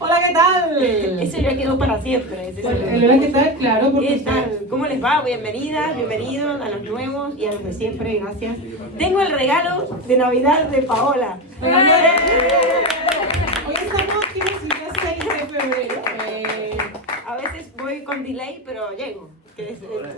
Hola, ¿qué tal? Ese ya quedó para siempre. Hola, ¿qué tal? Claro, porque ¿Qué tal? ¿Cómo les va? Bienvenidas, bienvenidos a los nuevos y a los de siempre, gracias. Tengo el regalo de Navidad de Paola. Regalo Hoy estamos aquí, sí, el 6 de febrero. A veces voy con delay, pero llego.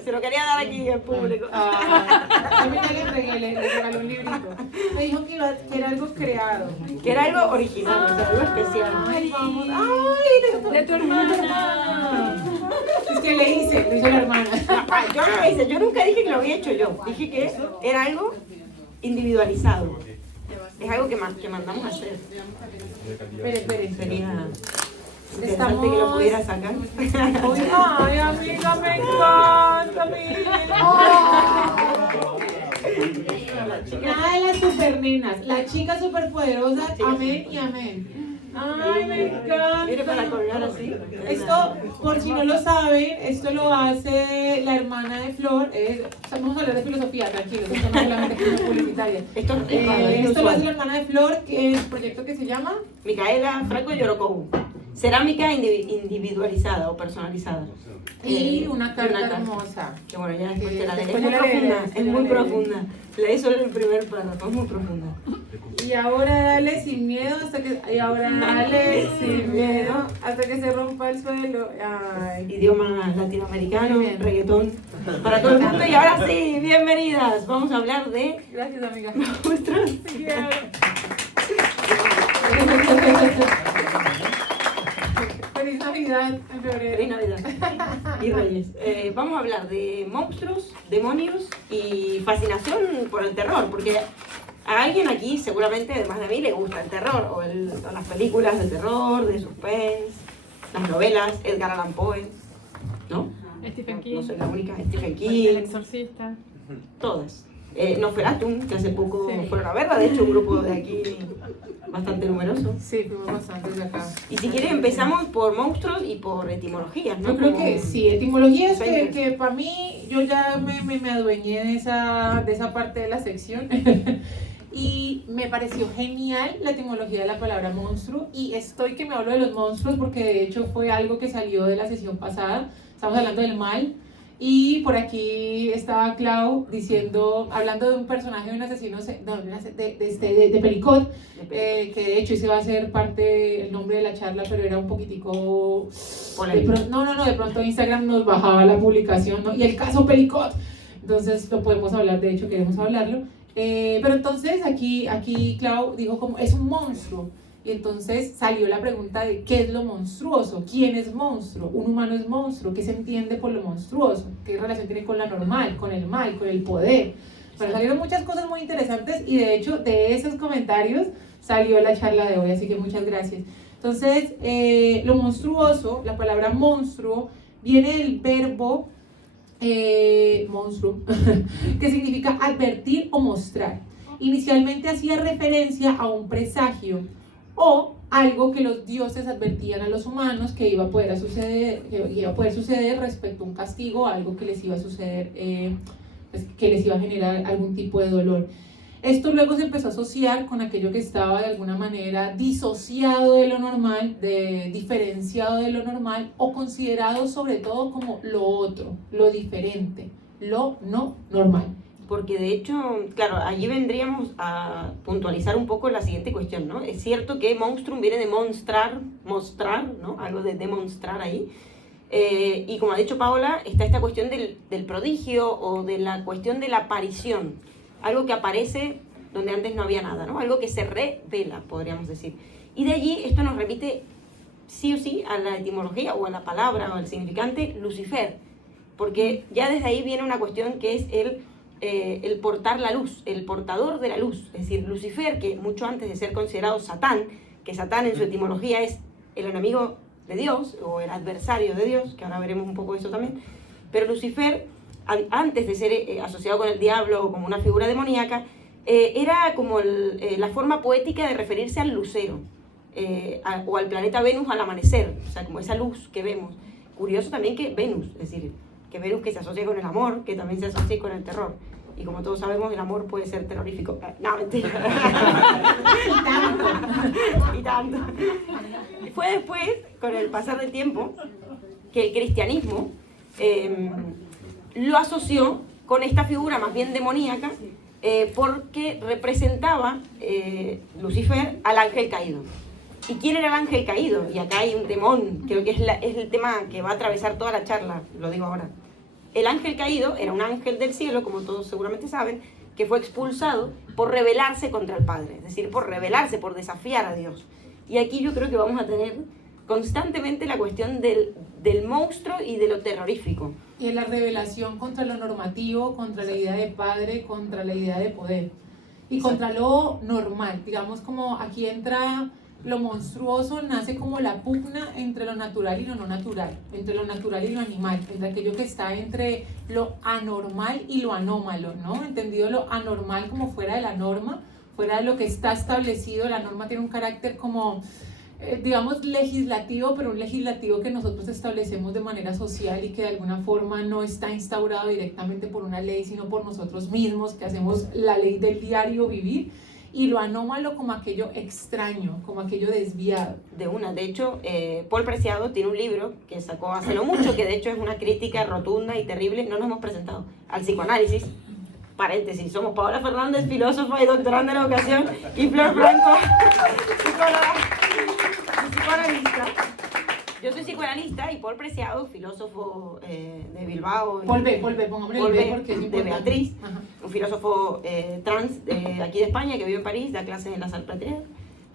Se lo quería dar aquí al público. A mí le regaló un librito. Me dijo que era algo creado. Que era algo original, o sea, algo especial. Ay, vamos. Ay, de tu hermana. Es que le hizo la hermana. Yo no lo hice, yo nunca dije que lo había hecho yo. Dije que era algo individualizado. Es algo que mandamos a hacer. Espere. Sería interesante que lo pudiera sacar. Ay, amiga, me encanta, Nada de las supernenas, la chica superpoderosa, amén y amén. Ay, me encanta. Mire, para colgar así. Esto, por si no lo saben, esto lo hace la hermana de Flor. Vamos a hablar de filosofía, tranquilos, esto no es solamente como publicitaria. Esto lo hace la hermana de Flor, que es un proyecto que se llama Micaela Franco Yorokobu. Cerámica individualizada o personalizada. Y una carta hermosa. Que bueno, ya después te la leeré. Después Es muy yo la leeré, profunda, es muy profunda. Leí solo el primer párrafo, es muy profunda. Y ahora dale sin miedo hasta que se rompa el suelo. Ay. Idioma latinoamericano, reggaetón, para todo el mundo. Y ahora sí, bienvenidas. Vamos a hablar de... Gracias, amiga. Monstruos. Feliz Navidad en febrero. Feliz Navidad y Reyes. Vamos a hablar de monstruos, demonios y fascinación por el terror, porque a alguien aquí seguramente, además de mí, le gusta el terror, o las películas de terror, de suspense, las novelas, Edgar Allan Poe, ¿no? Stephen King. No soy la única, Stephen King. El Exorcista. Todas. Nosferatu, que hace poco fueron a verla, de hecho un grupo de aquí bastante numeroso. Sí, fuimos bastantes de acá. Y si quieren empezamos por monstruos y por etimologías, ¿no? Yo creo que sí, etimologías que para mí, yo ya me adueñé de esa parte de la sección. Y me pareció genial la etimología de la palabra monstruo, y estoy que me hablo de los monstruos porque de hecho fue algo que salió de la sesión pasada. Estamos hablando del mal, y por aquí estaba Clau hablando de un personaje de un asesino, de Pericot, que de hecho ese va a ser parte, el nombre de la charla, pero era un poquitico... De pronto Instagram nos bajaba la publicación, ¿no? Y el caso Pericot, entonces lo podemos hablar, de hecho queremos hablarlo. Pero entonces aquí Clau dijo como es un monstruo, y entonces salió la pregunta de ¿qué es lo monstruoso? ¿Quién es monstruo? ¿Un humano es monstruo? ¿Qué se entiende por lo monstruoso? ¿Qué relación tiene con la normal, con el mal, con el poder? Pero salieron muchas cosas muy interesantes, y de hecho de esos comentarios salió la charla de hoy, así que muchas gracias. Entonces lo monstruoso, la palabra monstruo viene del verbo monstruo, que significa advertir o mostrar. Inicialmente hacía referencia a un presagio o algo que los dioses advertían a los humanos que iba a poder suceder respecto a un castigo, algo que les iba a suceder, que les iba a generar algún tipo de dolor. Esto luego se empezó a asociar con aquello que estaba de alguna manera disociado de lo normal, diferenciado de lo normal, o considerado sobre todo como lo otro, lo diferente, lo no normal. Porque de hecho, claro, allí vendríamos a puntualizar un poco la siguiente cuestión, ¿no? Es cierto que monstrum viene de mostrar, ¿no? Algo de demostrar ahí. Y como ha dicho Paola, está esta cuestión del prodigio, o de la cuestión de la aparición. Algo que aparece donde antes no había nada, ¿no? Algo que se revela, podríamos decir. Y de allí esto nos remite sí o sí a la etimología, o a la palabra, o al significante Lucifer. Porque ya desde ahí viene una cuestión que es el portar la luz, el portador de la luz. Es decir, Lucifer, que mucho antes de ser considerado Satán, que Satán en su etimología es el enemigo de Dios, o el adversario de Dios, que ahora veremos un poco eso también. Pero Lucifer, antes de ser asociado con el diablo o como una figura demoníaca, era como la forma poética de referirse al lucero, o al planeta Venus al amanecer, o sea, como esa luz que vemos. Curioso también que Venus, es decir, que Venus que se asocia con el amor, que también se asocia con el terror. Y como todos sabemos, el amor puede ser terrorífico. No, mentira. Y tanto. fue después, con el pasar del tiempo, que el cristianismo lo asoció con esta figura más bien demoníaca, porque representaba Lucifer al ángel caído. ¿Y quién era el ángel caído? Y acá hay un temón, creo que es el tema que va a atravesar toda la charla, lo digo ahora. El ángel caído era un ángel del cielo, como todos seguramente saben, que fue expulsado por rebelarse contra el Padre, es decir, por rebelarse, por desafiar a Dios. Y aquí yo creo que vamos a tener constantemente la cuestión del monstruo y de lo terrorífico. Y en la rebelación contra lo normativo, contra la idea de padre, contra la idea de poder. Y contra lo normal, digamos como aquí entra lo monstruoso, nace como la pugna entre lo natural y lo no natural, entre lo natural y lo animal, entre aquello que está entre lo anormal y lo anómalo, ¿no? Entendido lo anormal como fuera de la norma, fuera de lo que está establecido. La norma tiene un carácter como, digamos, legislativo, pero un legislativo que nosotros establecemos de manera social y que de alguna forma no está instaurado directamente por una ley, sino por nosotros mismos, que hacemos la ley del diario vivir. Y lo anómalo como aquello extraño, como aquello desviado. De hecho, Paul Preciado tiene un libro que sacó hace no mucho, que de hecho es una crítica rotunda y terrible, no nos hemos presentado, al psicoanálisis. Paréntesis, somos Paola Fernández, filósofa y doctoranda en educación, y Flor Blanco, psicoanalista. Yo soy psicoanalista y Paul Preciado, filósofo de Bilbao. Paul B, pongámosle el B porque es importante. De Beatriz, Ajá. un filósofo trans aquí de España que vive en París, da clases en la Salpêtrière.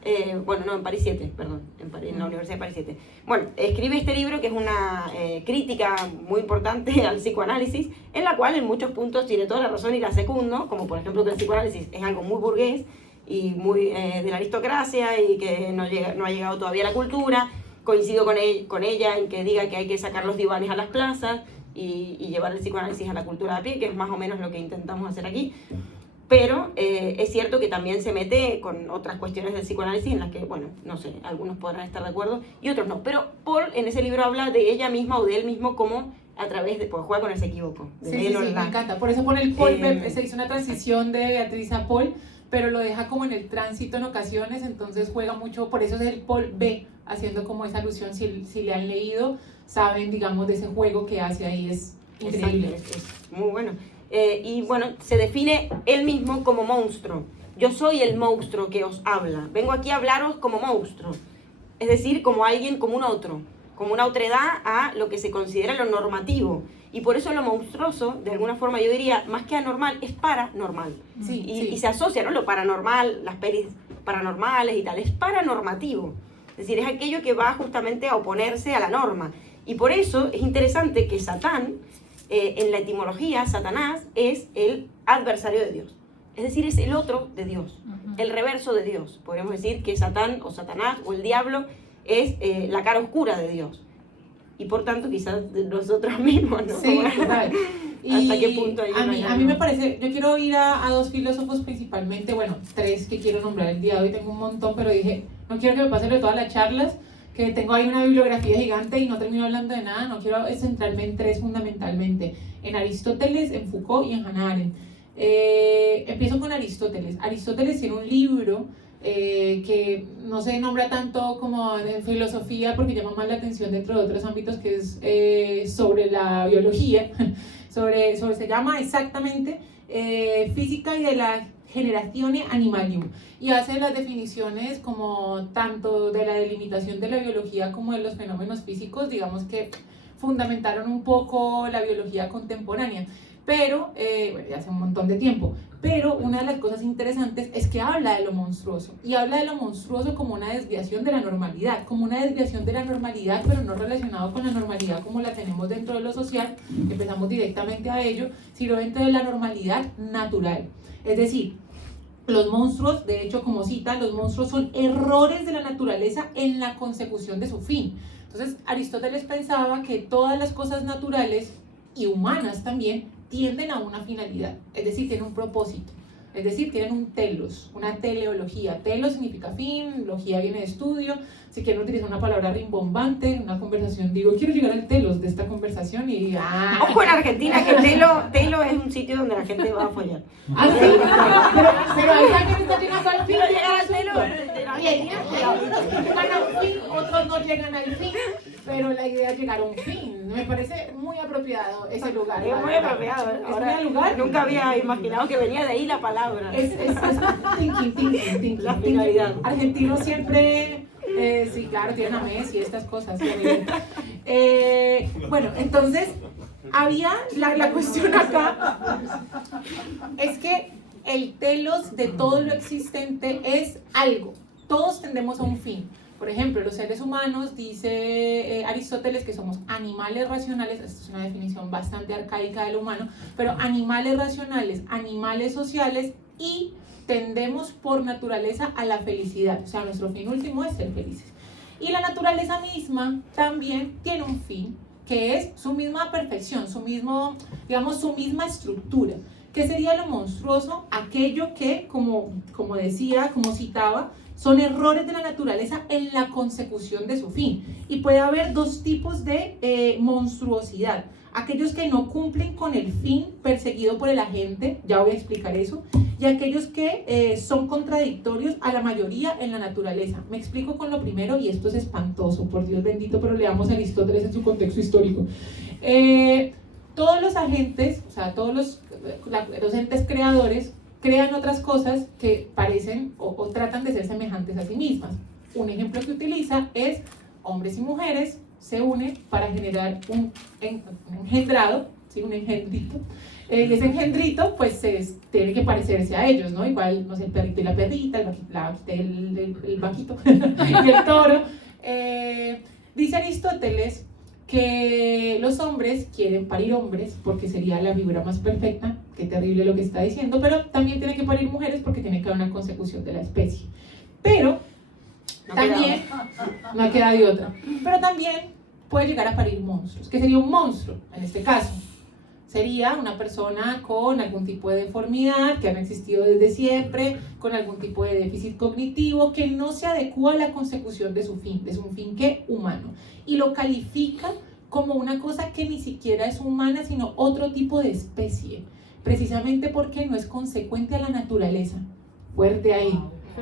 En París 7, perdón, en la Universidad de París 7. Bueno, escribe este libro que es una crítica muy importante al psicoanálisis, en la cual en muchos puntos tiene toda la razón y la secundo, como por ejemplo que el psicoanálisis es algo muy burgués y muy de la aristocracia y que no ha llegado todavía a la cultura. Coincido con ella en que diga que hay que sacar los divanes a las plazas y llevar el psicoanálisis a la cultura de a pie, que es más o menos lo que intentamos hacer aquí. Pero es cierto que también se mete con otras cuestiones del psicoanálisis en las que, bueno, no sé, algunos podrán estar de acuerdo y otros no. Pero Paul en ese libro habla de ella misma o de él mismo como a través de, pues juega con ese equívoco. Sí, me encanta. Por eso pone el Paul, se hizo una transición de Beatriz a Paul, pero lo deja como en el tránsito en ocasiones, entonces juega mucho, por eso es el Paul B, haciendo como esa alusión. Si le han leído, saben, digamos, de ese juego que hace ahí, es increíble. Es muy bueno. Y bueno, se define él mismo como monstruo. Yo soy el monstruo que os habla. Vengo aquí a hablaros como monstruo. Es decir, como alguien, como un otro. Como una otredad a lo que se considera lo normativo. Y por eso lo monstruoso, de alguna forma yo diría, más que anormal, es paranormal. Sí, y se asocia, ¿no? Lo paranormal, las pelis paranormales y tal. Es paranormativo. Es decir, es aquello que va justamente a oponerse a la norma. Y por eso es interesante que Satán, en la etimología, Satanás es el adversario de Dios. Es decir, es el otro de Dios, el reverso de Dios. Podríamos decir que Satán o Satanás o el diablo es la cara oscura de Dios. Y por tanto, quizás nosotros mismos, ¿no? Sí, total. ¿Hasta qué punto hay a mí me parece, yo quiero ir a dos filósofos principalmente, bueno, tres que quiero nombrar el día de hoy, tengo un montón, pero dije, no quiero que me pasen de todas las charlas, que tengo ahí una bibliografía gigante y no termino hablando de nada. No quiero centrarme en tres fundamentalmente, en Aristóteles, en Foucault y en Hannah Arendt. Empiezo con Aristóteles. Aristóteles tiene un libro que no se nombra tanto como en filosofía porque llama más la atención dentro de otros ámbitos, que es sobre la biología, se llama exactamente Física y de la Generazione Animalium, y hace las definiciones como tanto de la delimitación de la biología como de los fenómenos físicos, digamos que fundamentaron un poco la biología contemporánea, pero ya hace un montón de tiempo. Pero una de las cosas interesantes es que habla de lo monstruoso, y habla de lo monstruoso como una desviación de la normalidad, pero no relacionado con la normalidad como la tenemos dentro de lo social, empezamos directamente a ello, sino dentro de la normalidad natural. Es decir, los monstruos, de hecho, como cita, los monstruos son errores de la naturaleza en la consecución de su fin. Entonces, Aristóteles pensaba que todas las cosas naturales y humanas también tienden a una finalidad, es decir, tienen un propósito, es decir, tienen un telos, una teleología. Telos significa fin, logía viene de estudio. Si quieren utilizar una palabra rimbombante en una conversación, digo, quiero llegar al telos de esta conversación y digo, Ojo en Argentina, que telo es un sitio donde la gente va a follar. Sí, pero ahí también está llegando al fin. Quiero llegar al telo. y hay unos que llegan a un fin, otros no llegan al fin, pero la idea es llegar a un fin. Me parece muy apropiado ese lugar. Es muy apropiado. Ahora, lugar. Nunca había imaginado que venía de ahí la palabra. Es thinking. La finalidad. Argentinos siempre, sí, claro, tienen a Messi, estas cosas. Bueno, entonces, había la cuestión acá, es que el telos de todo lo existente es algo. Todos tendemos a un fin. Por ejemplo, los seres humanos, dice Aristóteles, que somos animales racionales. Esta es una definición bastante arcaica del humano, pero animales racionales, animales sociales, y tendemos por naturaleza a la felicidad. O sea, nuestro fin último es ser felices. Y la naturaleza misma también tiene un fin, que es su misma perfección, su misma estructura. ¿Qué sería lo monstruoso? Aquello que, como decía, como citaba, son errores de la naturaleza en la consecución de su fin. Y puede haber dos tipos de monstruosidad. Aquellos que no cumplen con el fin perseguido por el agente, ya voy a explicar eso, y aquellos que son contradictorios a la mayoría en la naturaleza. Me explico con lo primero, y esto es espantoso, por Dios bendito, pero leamos a Aristóteles en su contexto histórico. Todos los agentes, o sea, todos los entes creadores, crean otras cosas que parecen o tratan de ser semejantes a sí mismas. Un ejemplo que utiliza es hombres y mujeres se unen para generar un engendrado, ¿sí? Un engendrito. Y ese engendrito, pues, tiene que parecerse a ellos, ¿no? Igual, no sé, el perrito y la perrita, el vaquito y el toro. Dice Aristóteles que los hombres quieren parir hombres porque sería la figura más perfecta. Qué terrible lo que está diciendo, pero también tiene que parir mujeres porque tiene que haber una consecución de la especie. Pero también, no queda de otra, pero también puede llegar a parir monstruos. ¿Qué sería un monstruo en este caso? Sería una persona con algún tipo de deformidad, que han existido desde siempre, con algún tipo de déficit cognitivo, que no se adecua a la consecución de su fin ¿qué? Humano. Y lo califica como una cosa que ni siquiera es humana, sino otro tipo de especie, precisamente porque no es consecuente a la naturaleza. Fuerte ahí.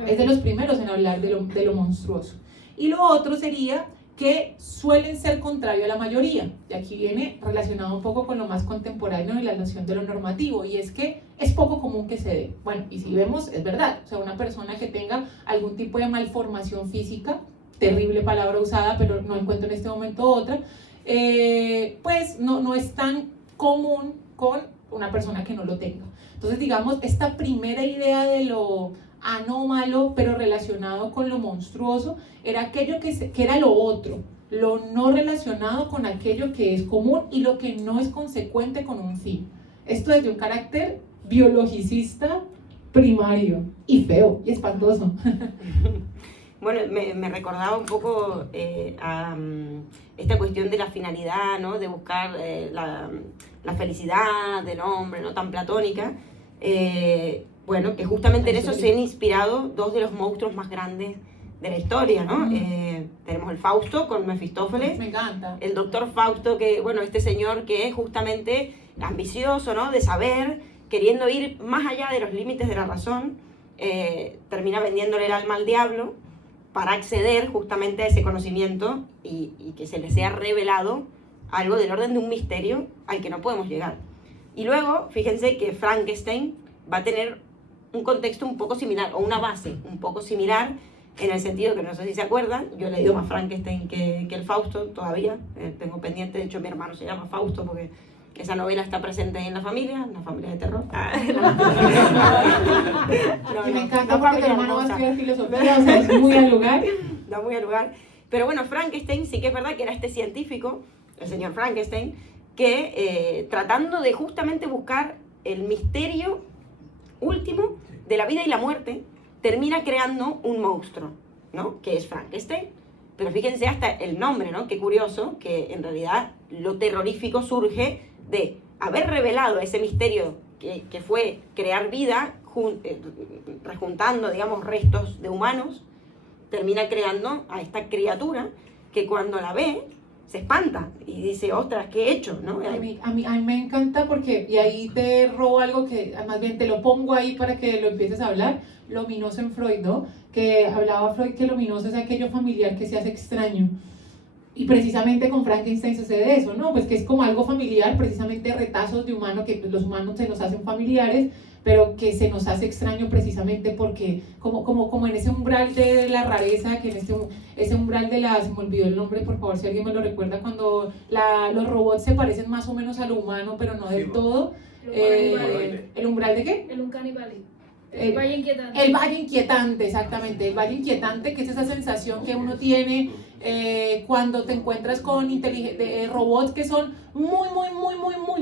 Es de los primeros en hablar de lo monstruoso. Y lo otro sería que suelen ser contrario a la mayoría, y aquí viene relacionado un poco con lo más contemporáneo y la noción de lo normativo, y es que es poco común que se dé. Bueno, y si vemos, es verdad, o sea, una persona que tenga algún tipo de malformación física, terrible palabra usada, pero no encuentro en este momento otra, pues no es tan común con una persona que no lo tenga. Entonces, digamos, esta primera idea de lo anómalo, pero relacionado con lo monstruoso, era aquello que era lo otro, lo no relacionado con aquello que es común y lo que no es consecuente con un fin. Esto es de un carácter biologicista primario y feo y espantoso. Bueno, me recordaba un poco a esta cuestión de la finalidad, ¿no? De buscar la felicidad del hombre, ¿no? Tan platónica. Bueno, que justamente en eso se han inspirado dos de los monstruos más grandes de la historia, ¿no? Tenemos el Fausto con Mefistófeles. Me encanta. El doctor Fausto, que, bueno, este señor que es justamente ambicioso, ¿no? De saber, queriendo ir más allá de los límites de la razón, termina vendiéndole el alma al diablo para acceder justamente a ese conocimiento y que se le sea revelado algo del orden de un misterio al que no podemos llegar. Y luego, fíjense que Frankenstein va a tener un contexto un poco similar, o una base un poco similar, en el sentido que no sé si se acuerdan, yo he leído más Frankenstein que el Fausto todavía, tengo pendiente, de hecho mi hermano se llama Fausto porque esa novela está presente en la familia de terror. Me encanta porque tu hermano va a estudiar filosofía, o sea, es muy al lugar. Da muy al lugar. Pero bueno, Frankenstein sí que es verdad que era este científico, el señor Frankenstein, que tratando de justamente buscar el misterio último de la vida y la muerte, termina creando un monstruo, ¿no? Que es Frankenstein. Pero fíjense hasta el nombre, ¿no? Qué curioso, que en realidad lo terrorífico surge de haber revelado ese misterio que fue crear vida, rejuntando, digamos, restos de humanos, termina creando a esta criatura que cuando la ve, se espanta y dice, ostras, ¿qué he hecho? ¿No? A mí me encanta porque, y ahí te robo algo que más bien te lo pongo ahí para que lo empieces a hablar, lo ominoso en Freud, ¿no? Que hablaba Freud que lo ominoso es aquello familiar que se hace extraño. Y precisamente con Frankenstein sucede eso, ¿no? Pues que es como algo familiar, precisamente retazos de humano, que los humanos se nos hacen familiares, pero que se nos hace extraño precisamente porque, como en ese umbral de la rareza, que en ese umbral de la, se me olvidó el nombre, por favor, si alguien me lo recuerda, cuando los robots se parecen más o menos a lo humano, pero no del todo. ¿El umbral de qué? El Uncanny Valley. El valle inquietante. El valle inquietante, exactamente. El valle inquietante, que es esa sensación que uno tiene cuando te encuentras con robots que son muy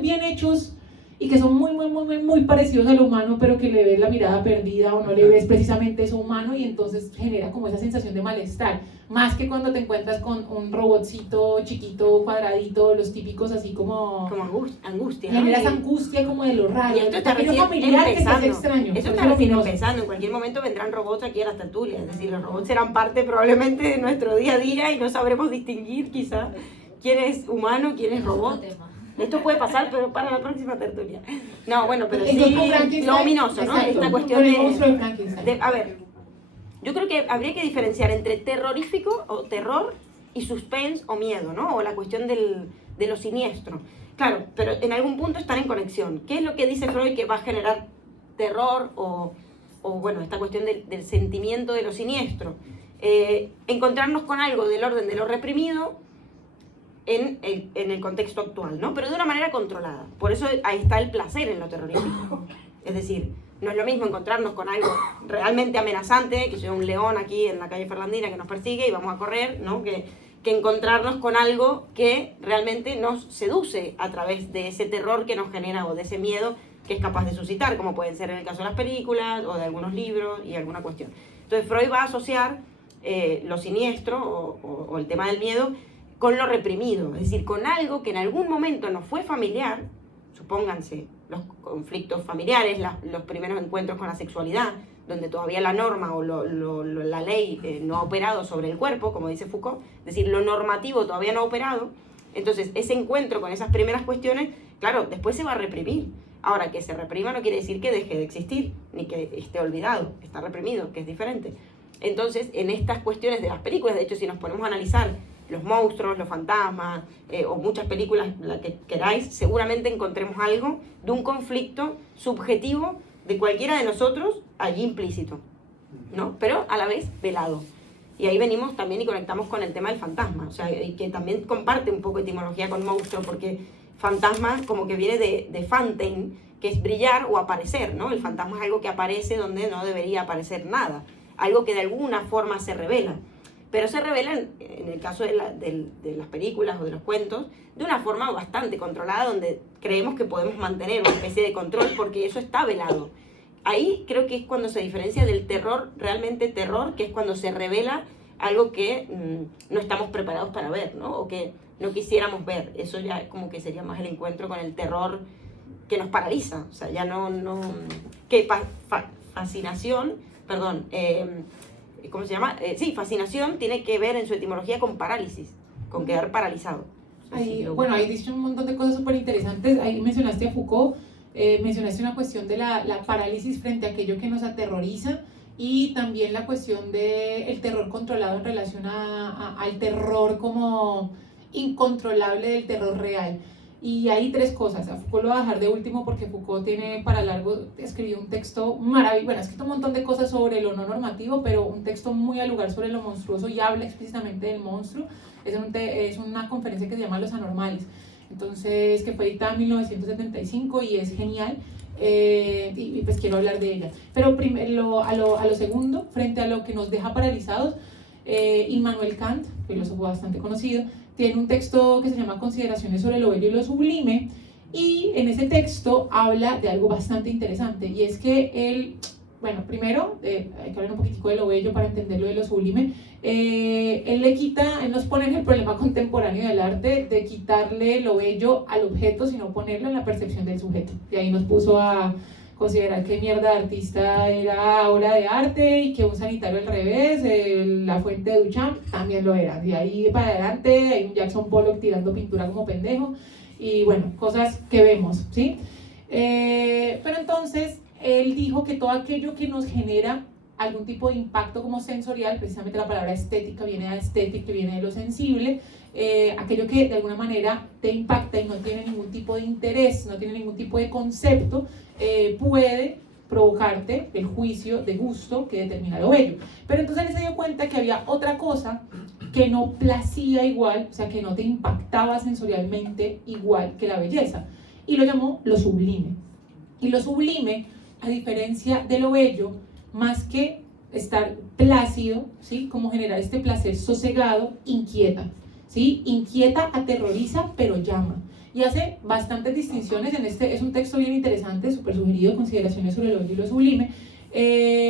bien hechos y que son muy parecidos a lo humano, pero que le ves la mirada perdida o no le ves precisamente eso humano y entonces genera como esa sensación de malestar. Más que cuando te encuentras con un robotcito chiquito, cuadradito, los típicos así como angustia. Generas angustia como de lo raro. Y esto está recién familiar empezando. Que es extraño. Eso está recién empezando. En cualquier momento vendrán robots aquí a las tertulias. Es decir, los robots serán parte probablemente de nuestro día a día y no sabremos distinguir quizá quién es humano, quién es robot. Esto puede pasar, pero para la próxima tertulia. No, bueno, pero sí, lo ominoso, ¿no? Esta cuestión de... A ver, yo creo que habría que diferenciar entre terrorífico o terror y suspense o miedo, ¿no? O la cuestión de lo siniestro. Claro, pero en algún punto están en conexión. ¿Qué es lo que dice Freud que va a generar terror o bueno, esta cuestión del sentimiento de lo siniestro? Encontrarnos con algo del orden de lo reprimido en el contexto actual, ¿no? Pero de una manera controlada. Por eso ahí está el placer en lo terrorífico. Es decir, no es lo mismo encontrarnos con algo realmente amenazante, que sea un león aquí en la calle Ferlandina que nos persigue y vamos a correr, ¿no? Que encontrarnos con algo que realmente nos seduce a través de ese terror que nos genera o de ese miedo que es capaz de suscitar, como pueden ser en el caso de las películas o de algunos libros y alguna cuestión. Entonces Freud va a asociar lo siniestro o el tema del miedo con lo reprimido, es decir, con algo que en algún momento nos fue familiar, supónganse los conflictos familiares, los primeros encuentros con la sexualidad, donde todavía la norma o la ley no ha operado sobre el cuerpo, como dice Foucault, es decir, lo normativo todavía no ha operado. Entonces ese encuentro con esas primeras cuestiones, claro, después se va a reprimir. Ahora, que se reprima no quiere decir que deje de existir, ni que esté olvidado, está reprimido, que es diferente. Entonces, en estas cuestiones de las películas, de hecho, si nos ponemos a analizar los monstruos, los fantasmas, o muchas películas, la que queráis, seguramente encontremos algo de un conflicto subjetivo de cualquiera de nosotros allí implícito, ¿no? Pero a la vez velado. Y ahí venimos también y conectamos con el tema del fantasma, o sea, y que también comparte un poco etimología con monstruo, porque fantasma como que viene de Fantein, que es brillar o aparecer, ¿no? El fantasma es algo que aparece donde no debería aparecer nada, algo que de alguna forma se revela. Pero se revelan, en el caso de las películas o de los cuentos, de una forma bastante controlada, donde creemos que podemos mantener una especie de control porque eso está velado. Ahí creo que es cuando se diferencia del terror, realmente terror, que es cuando se revela algo que no estamos preparados para ver, ¿no? O que no quisiéramos ver. Eso ya como que sería más el encuentro con el terror que nos paraliza. O sea, ya que fascinación, perdón, ¿cómo se llama? Sí, fascinación tiene que ver en su etimología con parálisis, con quedar paralizado. Bueno, ahí dicho un montón de cosas súper interesantes. Ahí mencionaste a Foucault, mencionaste una cuestión de la parálisis frente a aquello que nos aterroriza y también la cuestión del terror controlado en relación al terror como incontrolable del terror real. Y hay tres cosas. A Foucault lo voy a dejar de último porque Foucault tiene para largo, escribió un texto maravilloso, bueno, ha escrito un montón de cosas sobre lo no normativo, pero un texto muy al lugar sobre lo monstruoso y habla explícitamente del monstruo. Es una conferencia que se llama Los Anormales, entonces que fue editada en 1975 y es genial. Y pues quiero hablar de ella. Pero primero, a lo segundo, frente a lo que nos deja paralizados, Immanuel Kant, filósofo bastante conocido, tiene un texto que se llama Consideraciones sobre lo bello y lo sublime, y en ese texto habla de algo bastante interesante, y es que él, bueno, primero hay que hablar un poquitico de lo bello para entender lo de lo sublime. Él nos pone en el problema contemporáneo del arte de quitarle lo bello al objeto, sino ponerlo en la percepción del sujeto, y ahí nos puso considerar que mierda de artista era obra de arte y que un sanitario al revés, la fuente de Duchamp también lo era. De ahí para adelante hay un Jackson Pollock tirando pintura como pendejo y bueno, cosas que vemos, ¿sí? Pero entonces él dijo que todo aquello que nos genera algún tipo de impacto como sensorial, precisamente la palabra estética viene de estética, que viene de lo sensible, aquello que de alguna manera te impacta y no tiene ningún tipo de interés, no tiene ningún tipo de concepto, puede provocarte el juicio de gusto que determina lo bello. Pero entonces él se dio cuenta que había otra cosa que no placía igual, o sea, que no te impactaba sensorialmente igual que la belleza, y lo llamó lo sublime. Y lo sublime, a diferencia de lo bello, más que estar plácido, ¿sí? Como generar este placer sosegado, inquieta, ¿sí? Inquieta, aterroriza, pero llama. Y hace bastantes distinciones en este, es un texto bien interesante, súper sugerido, consideraciones sobre lo bello y lo sublime.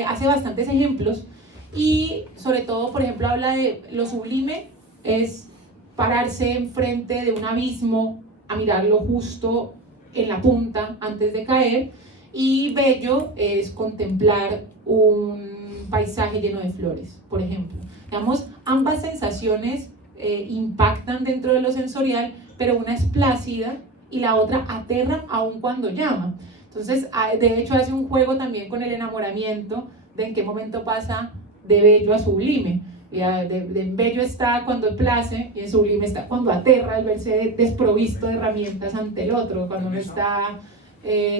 Hace bastantes ejemplos y sobre todo, por ejemplo, habla de lo sublime es pararse enfrente de un abismo a mirarlo justo en la punta antes de caer, y bello es contemplar un paisaje lleno de flores, por ejemplo. Digamos, ambas sensaciones impactan dentro de lo sensorial, pero una es plácida y la otra aterra aun cuando llama. Entonces, de hecho, hace un juego también con el enamoramiento, de en qué momento pasa de bello a sublime. De bello está cuando place y en sublime está cuando aterra al verse desprovisto de herramientas ante el otro, cuando uno está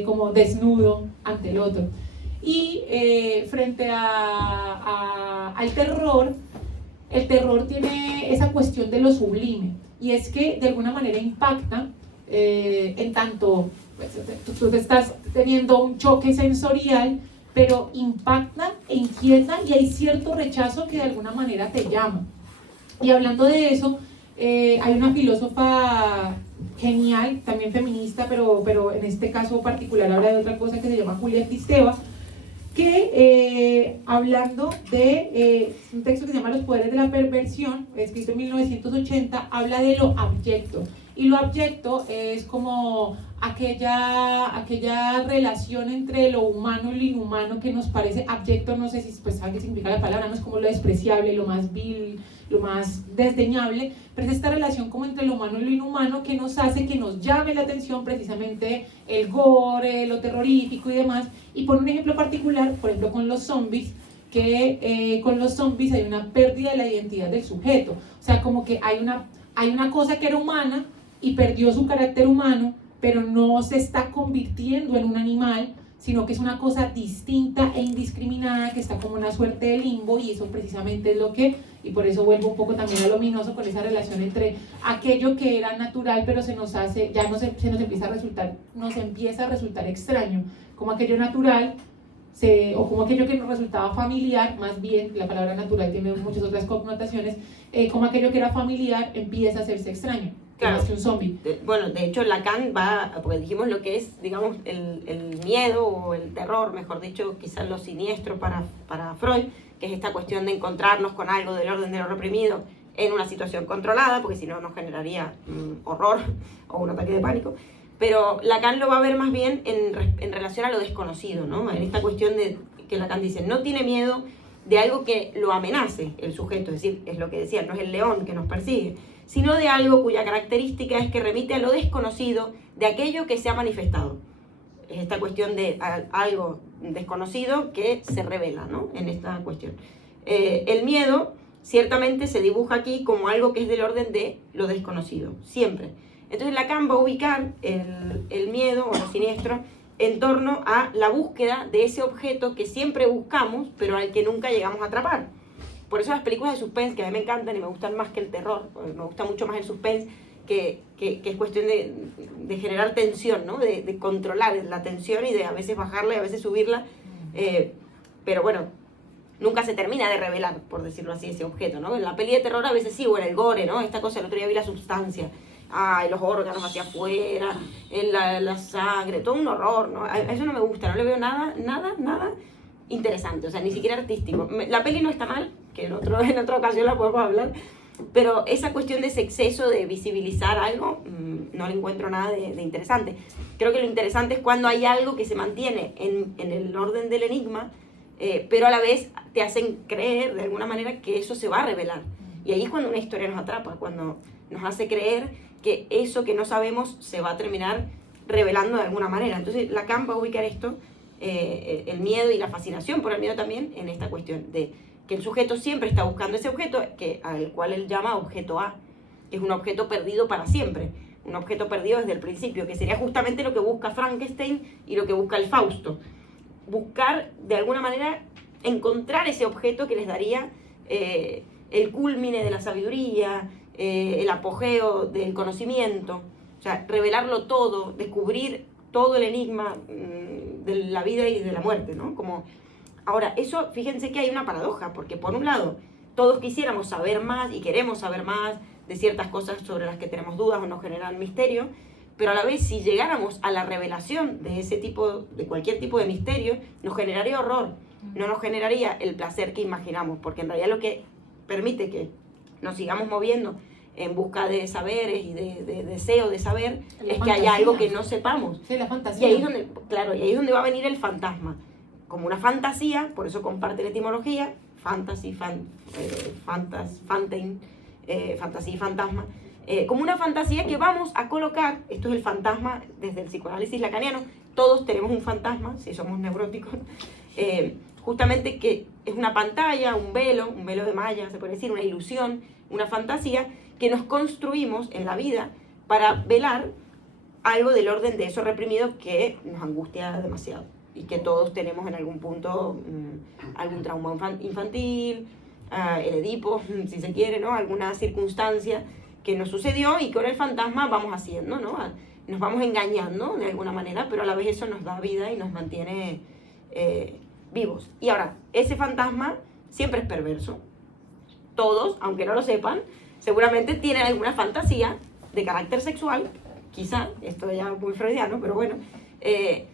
como desnudo ante el otro. Y frente al terror, el terror tiene esa cuestión de lo sublime, y es que de alguna manera impacta en tanto pues, tú estás teniendo un choque sensorial, pero impacta e inquieta y hay cierto rechazo que de alguna manera te llama. Y hablando de eso, hay una filósofa genial, también feminista, pero en este caso particular habla de otra cosa, que se llama Julia Kristeva, que hablando de un texto que se llama Los poderes de la perversión, escrito en 1980, habla de lo abyecto. Y lo abyecto es como aquella relación entre lo humano y lo inhumano que nos parece abyecto, no sé si pues, saben qué significa la palabra, no es como lo despreciable, lo más vil, lo más desdeñable, pero es esta relación como entre lo humano y lo inhumano que nos hace que nos llame la atención precisamente el gore, lo terrorífico y demás. Y por un ejemplo particular, por ejemplo con los zombies, que con los zombies hay una pérdida de la identidad del sujeto, o sea, como que hay una cosa que era humana y perdió su carácter humano, pero no se está convirtiendo en un animal, sino que es una cosa distinta e indiscriminada que está como una suerte de limbo, y eso precisamente es lo que, y por eso vuelvo un poco también a lo luminoso con esa relación entre aquello que era natural, pero se nos hace, ya se nos empieza a resultar extraño, como aquello natural, o como aquello que nos resultaba familiar, más bien, la palabra natural tiene muchas otras connotaciones, como aquello que era familiar empieza a hacerse extraño. Claro, más que un zombie. Bueno, de hecho Lacan va, porque dijimos lo que es, digamos, el miedo o el terror, mejor dicho, quizás lo siniestro para Freud, que es esta cuestión de encontrarnos con algo del orden de lo reprimido en una situación controlada, porque si no nos generaría horror o un ataque de pánico. Pero Lacan lo va a ver más bien en relación a lo desconocido, ¿no? En esta cuestión de que Lacan dice, no tiene miedo de algo que lo amenace el sujeto, es decir, es lo que decía, no es el león que nos persigue, sino de algo cuya característica es que remite a lo desconocido de aquello que se ha manifestado. Es esta cuestión de algo desconocido que se revela, ¿no? En esta cuestión. El miedo ciertamente se dibuja aquí como algo que es del orden de lo desconocido, siempre. Entonces Lacan va a ubicar el miedo o lo siniestro en torno a la búsqueda de ese objeto que siempre buscamos, pero al que nunca llegamos a atrapar. Por eso las películas de suspense, que a mí me encantan y me gustan más que el terror, me gusta mucho más el suspense, que es cuestión de generar tensión, ¿no? De controlar la tensión y de a veces bajarla y a veces subirla, pero bueno, nunca se termina de revelar, por decirlo así, ese objeto, ¿no? En la peli de terror a veces sí, o en el gore, ¿no? Esta cosa, el otro día vi La Sustancia, los órganos hacia afuera, la sangre, todo un horror, ¿no? A eso no me gusta, no le veo nada interesante, o sea, ni siquiera artístico. La peli no está mal, que en otra ocasión la podemos hablar, Pero esa cuestión de ese exceso de visibilizar algo, no le encuentro nada de interesante. Creo que lo interesante es cuando hay algo que se mantiene en el orden del enigma, pero a la vez te hacen creer de alguna manera que eso se va a revelar. Y ahí es cuando una historia nos atrapa, cuando nos hace creer que eso que no sabemos se va a terminar revelando de alguna manera. Entonces Lacan va a ubicar esto, el miedo y la fascinación por el miedo también, en esta cuestión de que el sujeto siempre está buscando ese objeto al cual él llama objeto A, que es un objeto perdido para siempre, un objeto perdido desde el principio, que sería justamente lo que busca Frankenstein y lo que busca el Fausto. Buscar, de alguna manera, encontrar ese objeto que les daría el cúlmine de la sabiduría, el apogeo del conocimiento, o sea, revelarlo todo, descubrir todo el enigma de la vida y de la muerte, ¿no? Como, ahora, eso, fíjense que hay una paradoja, porque por un lado, todos quisiéramos saber más y queremos saber más de ciertas cosas sobre las que tenemos dudas o nos generan misterio, pero a la vez, si llegáramos a la revelación de ese tipo, de cualquier tipo de misterio, nos generaría horror, no nos generaría el placer que imaginamos, porque en realidad lo que permite que nos sigamos moviendo en busca de saberes y de deseo de saber es que haya algo que no sepamos. Sí, la fantasía. Y ahí es donde, claro, y ahí es donde va a venir el fantasma. Como una fantasía, por eso comparte la etimología, fantasy, fantasy y fantasma, como una fantasía que vamos a colocar, esto es el fantasma desde el psicoanálisis lacaniano, todos tenemos un fantasma, si somos neuróticos, justamente que es una pantalla, un velo de malla, se puede decir, una ilusión, una fantasía que nos construimos en la vida para velar algo del orden de eso reprimido que nos angustia demasiado y que todos tenemos en algún punto algún trauma infantil, el Edipo, si se quiere, ¿no? Alguna circunstancia que nos sucedió y que ahora el fantasma vamos haciendo, ¿no? Nos vamos engañando de alguna manera, pero a la vez eso nos da vida y nos mantiene vivos. Y ahora, ese fantasma siempre es perverso. Todos, aunque no lo sepan, seguramente tienen alguna fantasía de carácter sexual, quizá, esto ya es muy freudiano, pero bueno, que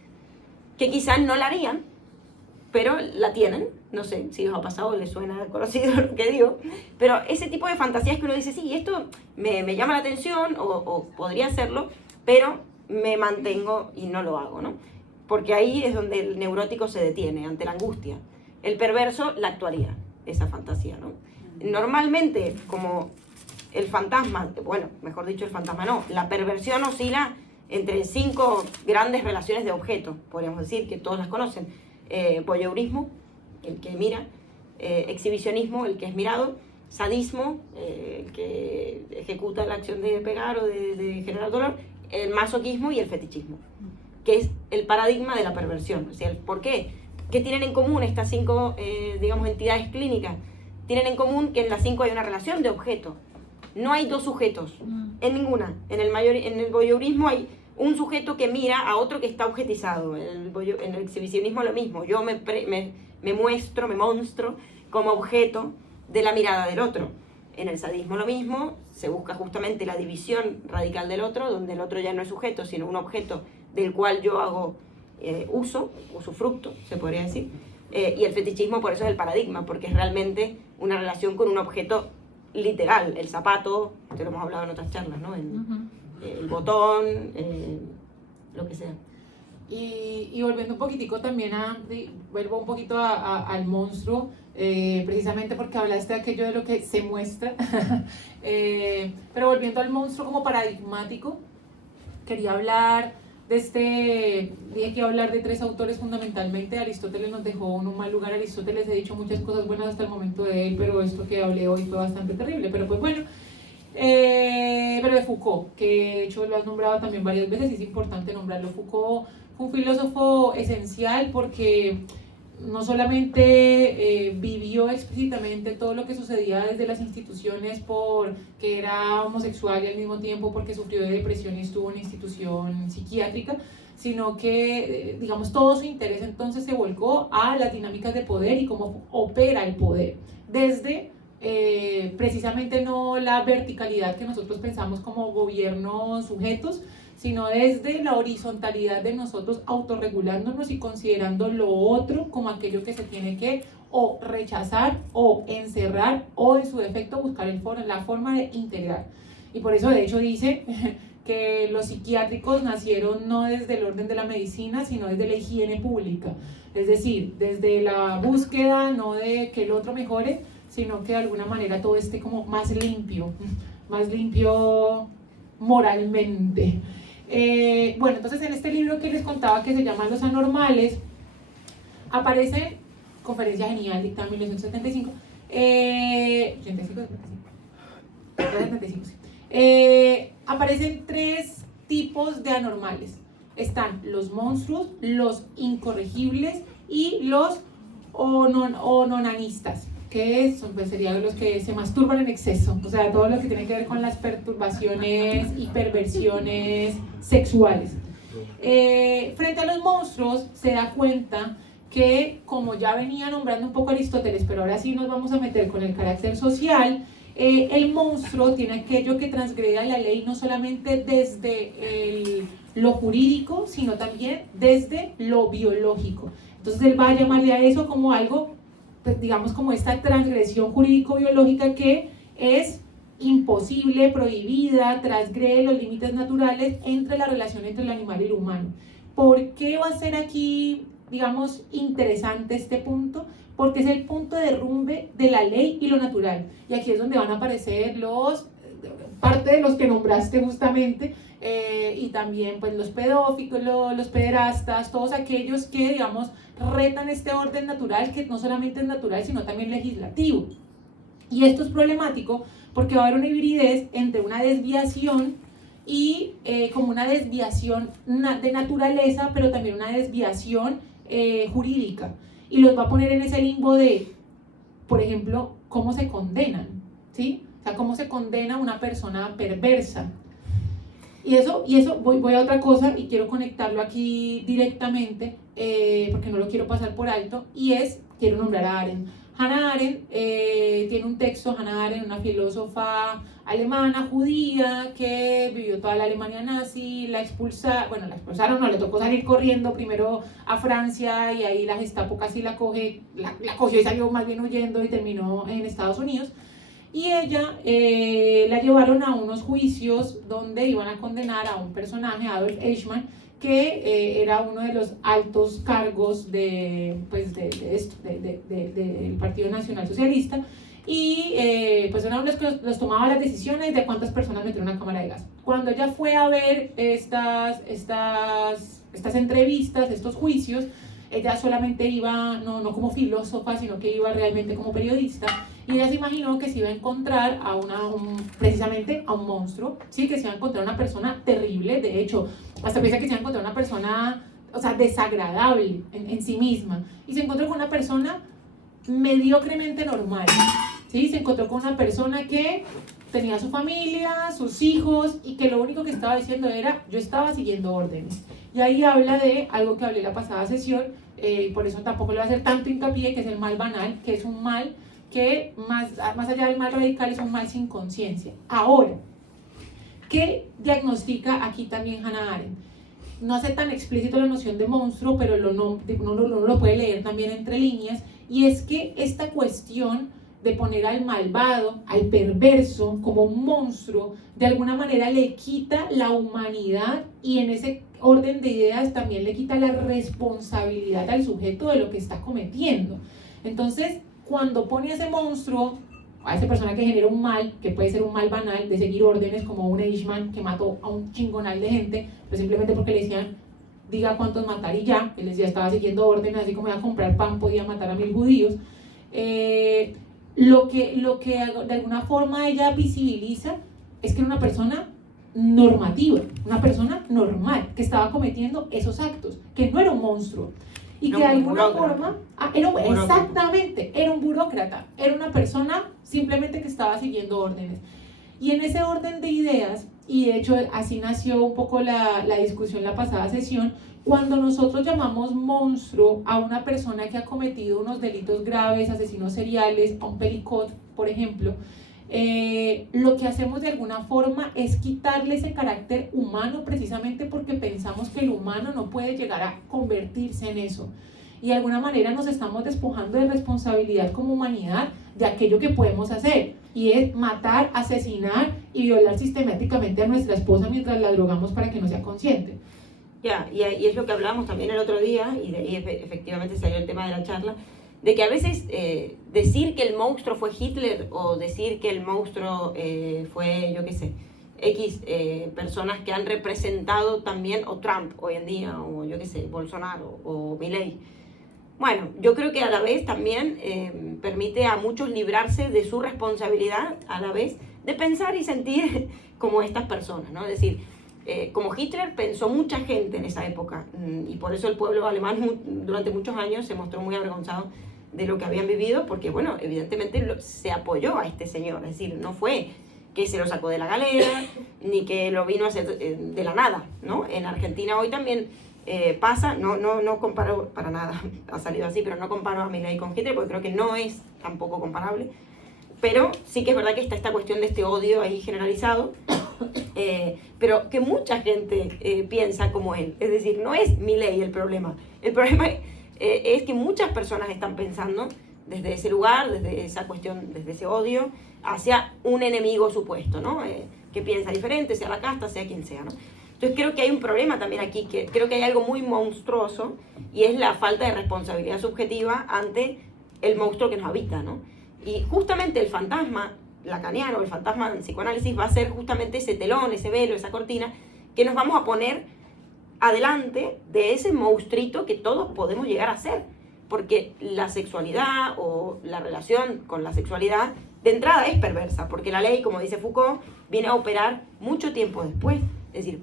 quizás no la harían, pero la tienen. No sé si os ha pasado, les suena conocido lo que digo, pero ese tipo de fantasías que uno dice, sí, esto me llama la atención o podría hacerlo, pero me mantengo y no lo hago, ¿no? Porque ahí es donde el neurótico se detiene, ante la angustia. El perverso la actuaría, esa fantasía, ¿no? Normalmente, como el fantasma, bueno, mejor dicho el fantasma no, la perversión oscila entre 5 grandes relaciones de objetos, podríamos decir, que todos las conocen. Voyeurismo, el que mira, exhibicionismo, el que es mirado, sadismo, el que ejecuta la acción de pegar o de generar dolor, el masoquismo y el fetichismo, que es el paradigma de la perversión. O sea, ¿por qué? ¿Qué tienen en común estas 5, digamos, entidades clínicas? Tienen en común que en las 5 hay una relación de objeto. No hay 2 sujetos, en ninguna. En el voyeurismo hay un sujeto que mira a otro que está objetizado. En el exhibicionismo lo mismo. Yo me monstro como objeto de la mirada del otro. En el sadismo lo mismo. Se busca justamente la división radical del otro, donde el otro ya no es sujeto, sino un objeto del cual yo hago uso, usufructo, se podría decir. Y el fetichismo por eso es el paradigma, porque es realmente una relación con un objeto literal. El zapato, esto lo hemos hablado en otras charlas, ¿no? El botón, lo que sea. Y volviendo un poquitico también vuelvo un poquito al monstruo, precisamente porque hablaste de aquello de lo que se muestra, pero volviendo al monstruo como paradigmático, quería hablar dije que iba a hablar de 3 autores fundamentalmente. Aristóteles nos dejó en un mal lugar. Aristóteles, he dicho muchas cosas buenas hasta el momento de él, pero esto que hablé hoy fue bastante terrible, pero pues bueno. Pero de Foucault, que de hecho lo has nombrado también varias veces y es importante nombrarlo. Foucault fue un filósofo esencial porque no solamente vivió explícitamente todo lo que sucedía desde las instituciones porque era homosexual y al mismo tiempo porque sufrió de depresión y estuvo en una institución psiquiátrica, sino que, digamos, todo su interés entonces se volcó a las dinámicas de poder y cómo opera el poder, desde precisamente no la verticalidad que nosotros pensamos como gobiernos sujetos, sino desde la horizontalidad de nosotros autorregulándonos y considerando lo otro como aquello que se tiene que o rechazar, o encerrar, o en su defecto buscar la forma de integrar. Y por eso de hecho dice que los psiquiátricos nacieron no desde el orden de la medicina, sino desde la higiene pública. Es decir, desde la búsqueda no de que el otro mejore, sino que de alguna manera todo esté como más limpio moralmente. Bueno, entonces en este libro que les contaba que se llama Los Anormales, aparece, conferencia genial, dictada en 1975, 75, sí. Aparecen 3 tipos de anormales. Están los monstruos, los incorregibles y los ononanistas, que son, pues, serían los que se masturban en exceso, o sea, todo lo que tiene que ver con las perturbaciones y perversiones sexuales. Frente a los monstruos se da cuenta que, como ya venía nombrando un poco Aristóteles, pero ahora sí nos vamos a meter con el carácter social, el monstruo tiene aquello que transgreda la ley no solamente desde lo jurídico, sino también desde lo biológico. Entonces él va a llamarle a eso como algo, pues, digamos, como esta transgresión jurídico-biológica que es imposible, prohibida, transgrede los límites naturales entre la relación entre el animal y el humano. ¿Por qué va a ser aquí, digamos, interesante este punto? Porque es el punto de derrumbe de la ley y lo natural. Y aquí es donde van a aparecer parte de los que nombraste justamente, y también pues los pedófilos, los pederastas, todos aquellos que, digamos, retan este orden natural, que no solamente es natural, sino también legislativo. Y esto es problemático porque va a haber una hibridez entre una desviación y como una desviación de naturaleza, pero también una desviación jurídica. Y los va a poner en ese limbo de, por ejemplo, cómo se condenan, ¿sí? O sea, cómo se condena a una persona perversa. Y eso voy a otra cosa y quiero conectarlo aquí directamente, porque no lo quiero pasar por alto, y quiero nombrar a Arendt. Hannah Arendt tiene un texto, Hannah Arendt, una filósofa alemana, judía, que vivió toda la Alemania nazi, la expulsaron, no, le tocó salir corriendo primero a Francia, y ahí la Gestapo casi la cogió y salió más bien huyendo y terminó en Estados Unidos. Y ella la llevaron a unos juicios donde iban a condenar a un personaje, Adolf Eichmann, que era uno de los altos cargos del Partido Nacional Socialista, y pues era uno de los que los tomaba las decisiones de cuántas personas meter en una cámara de gas. Cuando ella fue a ver estas entrevistas, estos juicios, ella solamente iba, no como filósofa, sino que iba realmente como periodista, y ella se imaginó que se iba a encontrar precisamente a un monstruo, ¿sí? Que se iba a encontrar una persona terrible, de hecho, hasta piensa que se iba a encontrar una persona, o sea, desagradable en sí misma, y se encontró con una persona mediocremente normal, ¿sí? Se encontró con una persona que tenía su familia, sus hijos, y que lo único que estaba diciendo era, yo estaba siguiendo órdenes. Y ahí habla de algo que hablé la pasada sesión, por eso tampoco le voy a hacer tanto hincapié, que es el mal banal, que es un mal que más allá del mal radical es un mal sin conciencia. Ahora, ¿qué diagnostica aquí también Hannah Arendt? No hace tan explícito la noción de monstruo, pero uno lo puede leer también entre líneas, y es que esta cuestión de poner al malvado, al perverso, como un monstruo, de alguna manera le quita la humanidad, y en ese orden de ideas también le quita la responsabilidad al sujeto de lo que está cometiendo. Entonces, cuando pone a ese monstruo, a esa persona que genera un mal, que puede ser un mal banal de seguir órdenes, como un Eichmann que mató a un chingonal de gente, pues simplemente porque le decían, diga cuántos matar y ya, él decía, estaba siguiendo órdenes, así como iba a comprar pan, podía matar a 1000 judíos. Lo que de alguna forma ella visibiliza es que era una persona normativa, una persona normal, que estaba cometiendo esos actos, que no era un monstruo. Y que de alguna forma, exactamente, era un burócrata, era una persona simplemente que estaba siguiendo órdenes. Y en ese orden de ideas, y de hecho así nació un poco la discusión la pasada sesión, cuando nosotros llamamos monstruo a una persona que ha cometido unos delitos graves, asesinos seriales, a un Pericot, por ejemplo, lo que hacemos de alguna forma es quitarle ese carácter humano, precisamente porque pensamos que el humano no puede llegar a convertirse en eso. y de alguna manera nos estamos despojando de responsabilidad como humanidad de aquello que podemos hacer, y es matar, asesinar y violar sistemáticamente a nuestra esposa mientras la drogamos para que no sea consciente. Ya, y es lo que hablamos también el otro día, y de ahí efectivamente salió el tema de la charla, de que a veces decir que el monstruo fue Hitler o decir que el monstruo fue, yo qué sé, X personas que han representado también, o Trump hoy en día, o yo qué sé, Bolsonaro o Milei. Bueno, yo creo que a la vez también permite a muchos librarse de su responsabilidad, a la vez de pensar y sentir como estas personas, ¿no? Es decir, como Hitler pensó mucha gente en esa época, y por eso el pueblo alemán durante muchos años se mostró muy avergonzado de lo que habían vivido, porque bueno, evidentemente se apoyó a este señor, es decir, no fue que se lo sacó de la galera, ni que lo vino a hacer de la nada, ¿no? En Argentina hoy también pasa, no comparo para nada, ha salido así, pero no comparo a Milei con Hitler, porque creo que no es tampoco comparable, pero sí que es verdad que está esta cuestión de este odio ahí generalizado, pero que mucha gente piensa como él, es decir, no es Milei el problema es que muchas personas están pensando desde ese lugar, desde esa cuestión, desde ese odio, hacia un enemigo supuesto, ¿no? Que piensa diferente, sea la casta, sea quien sea, ¿no? Entonces creo que hay un problema también aquí, que creo que hay algo muy monstruoso, y es la falta de responsabilidad subjetiva ante el monstruo que nos habita, ¿no? Y justamente el fantasma lacaniano, el fantasma en psicoanálisis, va a ser justamente ese telón, ese velo, esa cortina, que nos vamos a poner adelante de ese monstruito que todos podemos llegar a ser, porque la sexualidad o la relación con la sexualidad de entrada es perversa, porque la ley, como dice Foucault, viene a operar mucho tiempo después, es decir,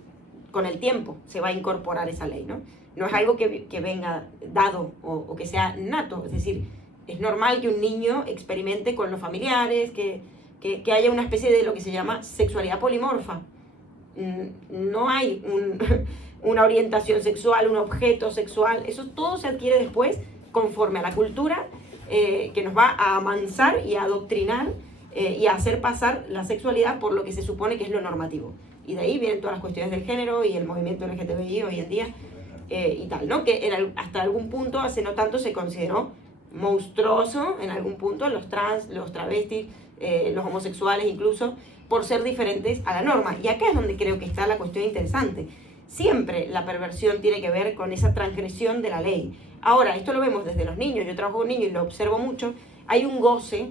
con el tiempo se va a incorporar esa ley, ¿no? No es algo que venga dado o que sea nato, es decir, es normal que un niño experimente con los familiares, que haya una especie de lo que se llama sexualidad polimorfa. No hay una orientación sexual, un objeto sexual, eso todo se adquiere después conforme a la cultura que nos va a amansar y a adoctrinar y a hacer pasar la sexualidad por lo que se supone que es lo normativo. Y de ahí vienen todas las cuestiones del género y el movimiento LGTBI hoy en día y tal, ¿no? Que hasta algún punto, hace no tanto, se consideró monstruoso en algún punto los trans, los travestis, los homosexuales incluso, por ser diferentes a la norma. Y acá es donde creo que está la cuestión interesante. Siempre la perversión tiene que ver con esa transgresión de la ley. Ahora, esto lo vemos desde los niños, yo trabajo con niños y lo observo mucho, hay un goce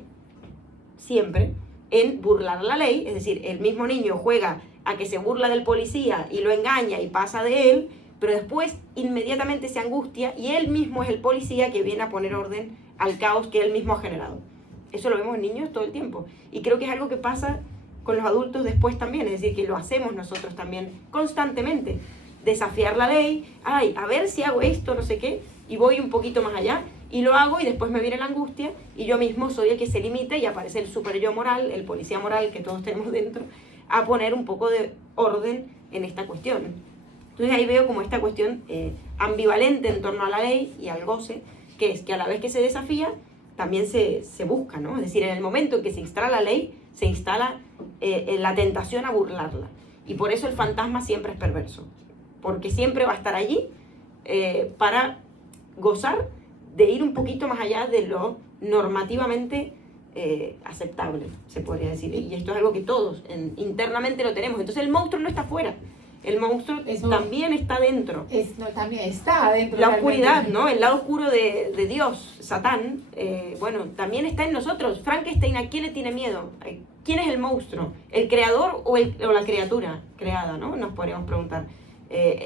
siempre en burlar la ley, es decir, el mismo niño juega a que se burla del policía y lo engaña y pasa de él, pero después inmediatamente se angustia y él mismo es el policía que viene a poner orden al caos que él mismo ha generado. Eso lo vemos en niños todo el tiempo. Y creo que es algo que pasa con los adultos después también, es decir, que lo hacemos nosotros también constantemente. Desafiar la ley, a ver si hago esto, no sé qué, y voy un poquito más allá, y lo hago, y después me viene la angustia, y yo mismo soy el que se limita, y aparece el super yo moral, el policía moral que todos tenemos dentro, a poner un poco de orden en esta cuestión. Entonces ahí veo como esta cuestión ambivalente en torno a la ley y al goce, que es que a la vez que se desafía, también se busca, ¿no? Es decir, en el momento en que se instala la ley, se instala la tentación a burlarla. Y por eso el fantasma siempre es perverso, porque siempre va a estar allí para gozar de ir un poquito más allá de lo normativamente aceptable, se podría decir. Y esto es algo que todos internamente lo tenemos. Entonces el monstruo no está afuera. El monstruo también está dentro. También está dentro. La oscuridad, ¿no? El lado oscuro de Dios, Satán, bueno, también está en nosotros. Frankenstein, ¿a quién le tiene miedo? ¿Quién es el monstruo? ¿El creador o la criatura creada, ¿no? Nos podríamos preguntar.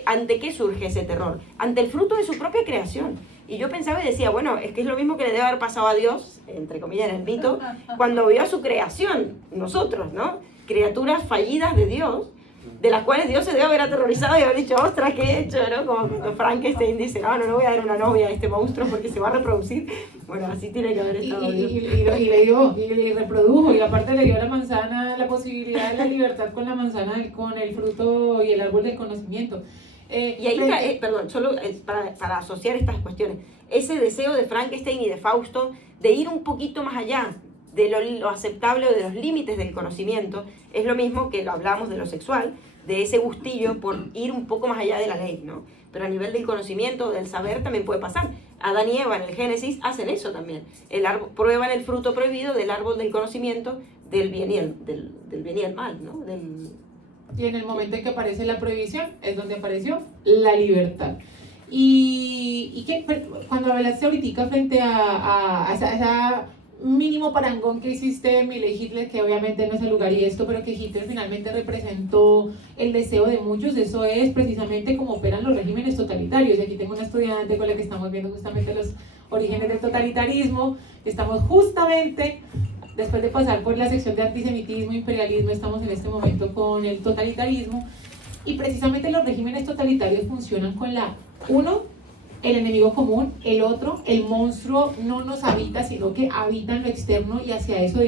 ¿Ante qué surge ese terror? Ante el fruto de su propia creación. Y yo pensaba y decía, bueno, es que es lo mismo que le debe haber pasado a Dios, entre comillas en el mito, cuando vio a su creación, nosotros, ¿no? Criaturas fallidas de Dios, de las cuales Dios se debe haber aterrorizado y haber dicho, ostras, ¿qué he hecho? ¿No? Como cuando Frankenstein dice, no voy a dar una novia a este monstruo porque se va a reproducir. Bueno, así tiene que haber estado Dios. Y le reprodujo, y aparte le dio a la manzana la posibilidad de la libertad con la manzana, con el fruto y el árbol del conocimiento. Y ahí, perdón, solo para asociar estas cuestiones, ese deseo de Frankenstein y de Fausto de ir un poquito más allá de lo aceptable o de los límites del conocimiento, es lo mismo que lo hablamos de lo sexual, de ese gustillo por ir un poco más allá de la ley, ¿no? Pero a nivel del conocimiento, del saber, también puede pasar. Adán y Eva en el Génesis hacen eso también. Prueban el fruto prohibido del árbol del conocimiento del bien y el mal, ¿no? Y en el momento en que aparece la prohibición es donde apareció la libertad. Y que cuando hablaste ahorita frente a esa mínimo parangón que hiciste Mille Hitler, que obviamente no es el lugar y esto, pero que Hitler finalmente representó el deseo de muchos, eso es precisamente como operan los regímenes totalitarios. Y aquí tengo una estudiante con la que estamos viendo justamente los orígenes del totalitarismo. Estamos justamente, después de pasar por la sección de antisemitismo, imperialismo, estamos en este momento con el totalitarismo. Y precisamente los regímenes totalitarios funcionan con el enemigo común, el otro, el monstruo no nos habita, sino que habita en lo externo y hacia eso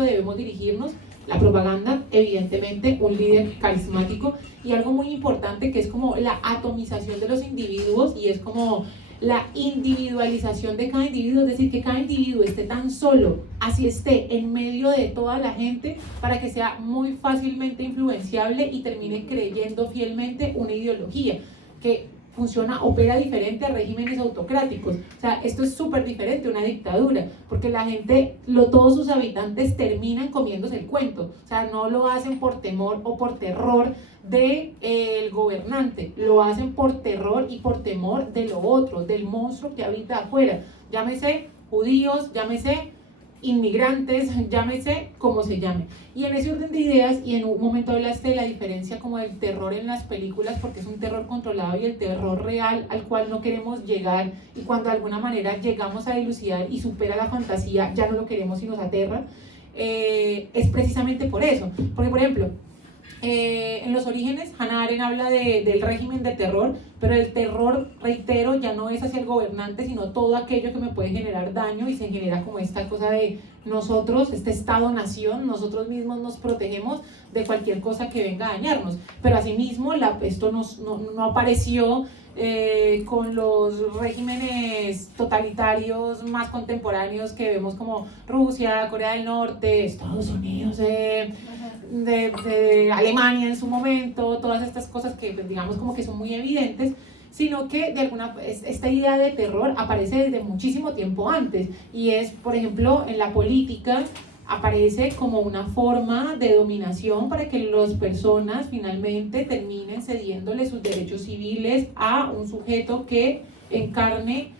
debemos dirigirnos. La propaganda, evidentemente, un líder carismático y algo muy importante que es como la atomización de los individuos y es como la individualización de cada individuo, es decir, que cada individuo esté tan solo, así esté en medio de toda la gente, para que sea muy fácilmente influenciable y termine creyendo fielmente una ideología que opera diferente a regímenes autocráticos. O sea, esto es súper diferente a una dictadura, porque la gente, todos sus habitantes terminan comiéndose el cuento. O sea, no lo hacen por temor o por terror del gobernante, lo hacen por terror y por temor de lo otro, del monstruo que habita afuera. Llámese judíos, llámese inmigrantes, llámese como se llame. Y en ese orden de ideas, y en un momento hablaste de la diferencia como del terror en las películas, porque es un terror controlado y el terror real al cual no queremos llegar, y cuando de alguna manera llegamos a dilucidar y supera la fantasía, ya no lo queremos y nos aterra, es precisamente por eso. Porque, por ejemplo, en los orígenes, Hannah Arendt habla del régimen de terror, pero el terror, reitero, ya no es hacia el gobernante, sino todo aquello que me puede generar daño, y se genera como esta cosa de nosotros, este Estado-nación, nosotros mismos nos protegemos de cualquier cosa que venga a dañarnos. Pero asimismo, esto no apareció con los regímenes totalitarios más contemporáneos que vemos como Rusia, Corea del Norte, Estados Unidos, de Alemania en su momento, todas estas cosas que digamos como que son muy evidentes, sino que esta idea de terror aparece desde muchísimo tiempo antes, y es, por ejemplo, en la política aparece como una forma de dominación para que las personas finalmente terminen cediéndole sus derechos civiles a un sujeto que encarne,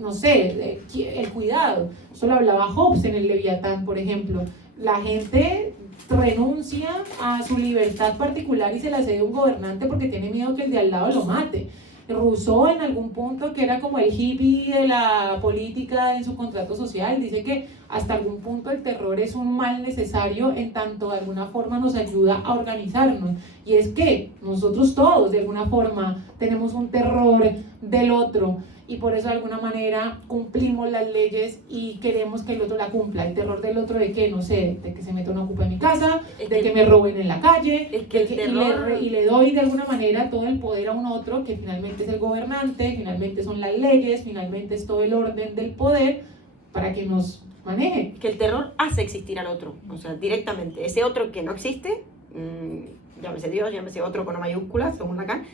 no sé, el cuidado. Eso lo hablaba Hobbes en el Leviatán, por ejemplo. La gente renuncia a su libertad particular y se la cede a un gobernante porque tiene miedo que el de al lado lo mate. Rousseau, en algún punto, que era como el hippie de la política en su contrato social, dice que hasta algún punto el terror es un mal necesario en tanto de alguna forma nos ayuda a organizarnos. Y es que nosotros todos de alguna forma tenemos un terror del otro, y por eso de alguna manera cumplimos las leyes y queremos que el otro la cumpla. El terror del otro de que, no sé, de que se meta una ocupa en mi casa, de que me roben en la calle, y le doy de alguna manera todo el poder a un otro que finalmente es el gobernante, finalmente son las leyes, finalmente es todo el orden del poder para que nos maneje. Que el terror hace existir al otro, o sea, directamente. Ese otro que no existe, llámese Dios, llámese otro con una mayúscula, según Lacan,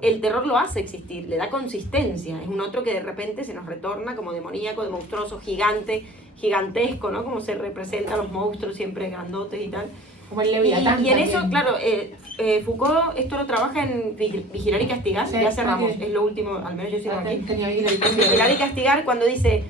el terror lo hace existir, le da consistencia. Es un otro que de repente se nos retorna como demoníaco, de monstruoso, gigantesco, ¿no? Como se representan los monstruos siempre grandotes y tal. Como el Leviatán. Y en eso, claro, Foucault esto lo trabaja en Vigilar y Castigar. Sí, ya cerramos, es lo último, al menos yo sigo aquí. Vigilar y Castigar, cuando dice,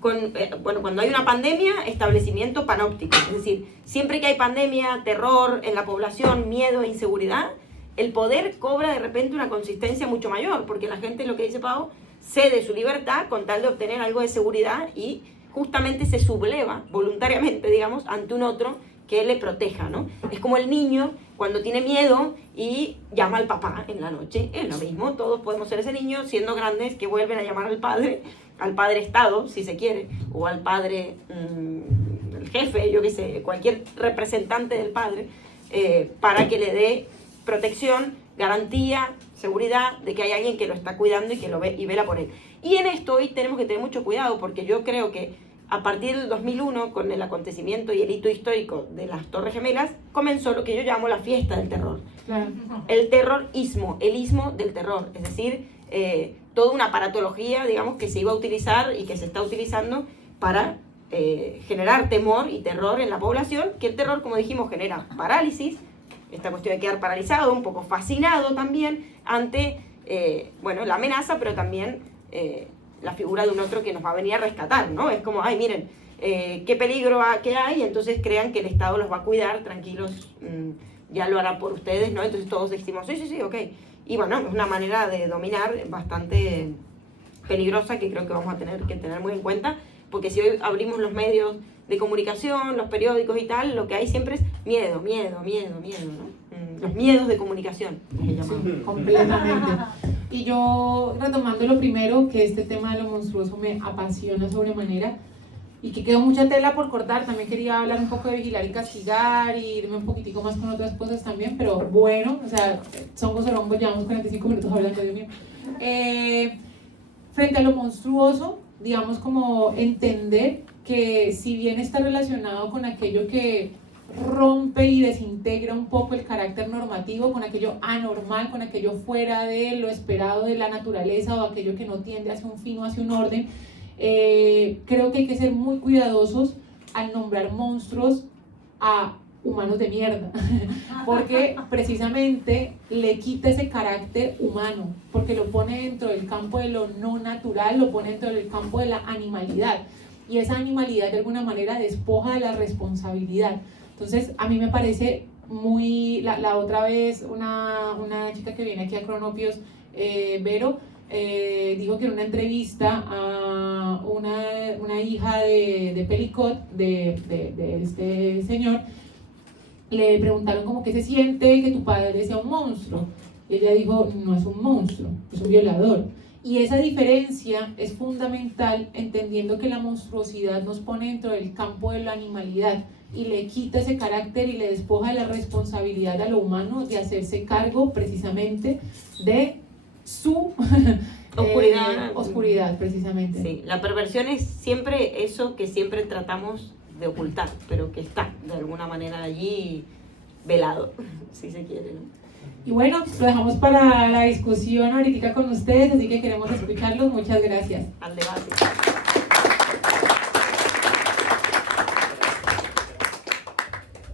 cuando hay una pandemia, establecimiento panóptico. Es decir, siempre que hay pandemia, terror en la población, miedo e inseguridad, el poder cobra de repente una consistencia mucho mayor, porque la gente, lo que dice Pau, cede su libertad con tal de obtener algo de seguridad y justamente se subleva voluntariamente, digamos, ante un otro que le proteja, ¿no? Es como el niño cuando tiene miedo y llama al papá en la noche. Es lo mismo, todos podemos ser ese niño siendo grandes que vuelven a llamar al padre Estado, si se quiere, o al padre, el jefe, yo qué sé, cualquier representante del padre, para que le dé protección, garantía, seguridad de que hay alguien que lo está cuidando y que lo ve y vela por él. Y en esto hoy tenemos que tener mucho cuidado, porque yo creo que a partir del 2001, con el acontecimiento y el hito histórico de las Torres Gemelas, comenzó lo que yo llamo la fiesta del terror. Claro. El terrorismo, el ismo del terror, es decir, toda una aparatología, digamos, que se iba a utilizar y que se está utilizando para generar temor y terror en la población, que el terror, como dijimos, genera parálisis, esta cuestión de quedar paralizado, un poco fascinado también ante, bueno, la amenaza, pero también la figura de un otro que nos va a venir a rescatar, ¿no? Es como, ay, miren, qué peligro que hay, entonces crean que el Estado los va a cuidar, tranquilos, ya lo hará por ustedes, ¿no? Entonces todos decimos, sí, ok. Y bueno, es una manera de dominar bastante peligrosa que creo que vamos a tener que tener muy en cuenta, porque si hoy abrimos los medios de comunicación, los periódicos y tal, lo que hay siempre es miedo, ¿no? Los miedos de comunicación, que llamamos. Completamente. Y yo, retomando lo primero, que este tema de lo monstruoso me apasiona sobremanera, y que quedó mucha tela por cortar. También quería hablar un poco de vigilar y castigar y irme un poquitico más con otras cosas también, pero bueno, o sea, somos orombos, llevamos 45 minutos hablando, Dios mío. Frente a lo monstruoso, digamos, como entender que si bien está relacionado con aquello que rompe y desintegra un poco el carácter normativo, con aquello anormal, con aquello fuera de lo esperado de la naturaleza o aquello que no tiende hacia un fin o hacia un orden, creo que hay que ser muy cuidadosos al nombrar monstruos a humanos de mierda, porque precisamente le quita ese carácter humano, porque lo pone dentro del campo de lo no natural, lo pone dentro del campo de la animalidad, y esa animalidad de alguna manera despoja de la responsabilidad. Entonces a mí me parece muy, la otra vez una chica que viene aquí a Cronopios, Vero, dijo que en una entrevista a una hija de Pelicot, de este señor, le preguntaron como qué se siente que tu padre sea un monstruo, y ella dijo, no es un monstruo, es un violador. Y esa diferencia es fundamental, entendiendo que la monstruosidad nos pone dentro del campo de la animalidad y le quita ese carácter y le despoja de la responsabilidad a lo humano de hacerse cargo precisamente de su oscuridad, precisamente. Sí, la perversión es siempre eso que siempre tratamos de ocultar, pero que está de alguna manera allí velado, si se quiere, ¿no? Y bueno, lo dejamos para la discusión ahorita con ustedes, así que queremos escucharlos. Muchas gracias. Al debate.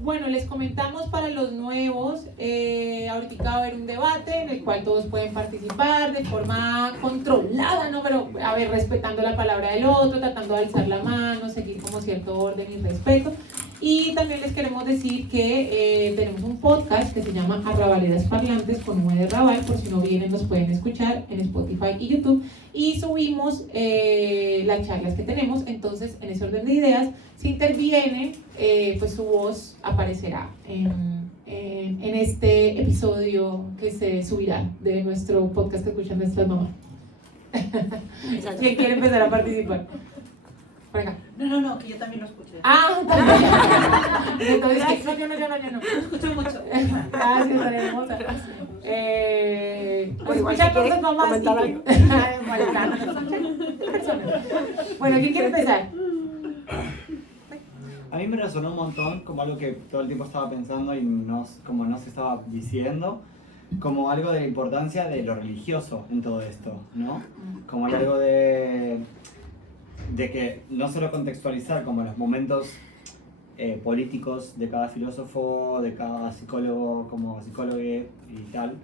Bueno, les comentamos para los nuevos, ahorita va a haber un debate en el cual todos pueden participar de forma controlada, ¿no? Pero, a ver, respetando la palabra del otro, tratando de alzar la mano, seguir como cierto orden y respeto. Y también les queremos decir que tenemos un podcast que se llama Arrabaleras Parlantes con V de Raval, por si no vienen nos pueden escuchar en Spotify y YouTube, y subimos las charlas que tenemos. Entonces, en ese orden de ideas, si interviene, pues su voz aparecerá en este episodio que se subirá de nuestro podcast que escuchan nuestras mamás. ¿Quién quiere empezar a participar? Por acá. No, que yo también lo escuché. Ah, también. Entonces, no, yo no. Lo escucho mucho. Gracias, María Hermosa. Pues igual escucha si quieres cosas mamás comentar y Bueno, ¿quién quiere empezar? A mí me resonó un montón como algo que todo el tiempo estaba pensando y como no se estaba diciendo, como algo de la importancia de lo religioso en todo esto, ¿no? Como algo de que no solo contextualizar como los momentos políticos de cada filósofo, de cada psicólogo, como psicólogo y tal,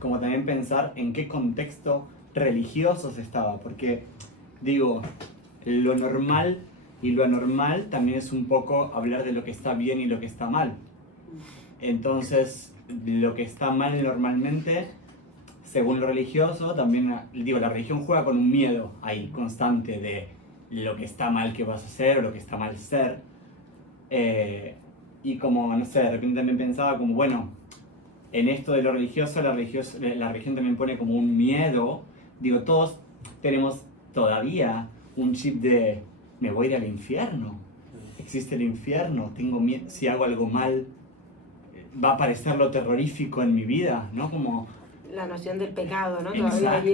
como también pensar en qué contexto religioso se estaba, porque digo, lo normal y lo anormal también es un poco hablar de lo que está bien y lo que está mal. Entonces, lo que está mal normalmente, según lo religioso, también, digo, la religión juega con un miedo ahí constante de lo que está mal que vas a hacer o lo que está mal ser. Y como, no sé, de repente también pensaba como, bueno, en esto de lo religioso, la religión también pone como un miedo. Digo, todos tenemos todavía un chip de me voy a ir al infierno. Existe el infierno, tengo miedo, si hago algo mal, va a aparecer lo terrorífico en mi vida, ¿no? Como la noción del pecado, ¿no? Exacto.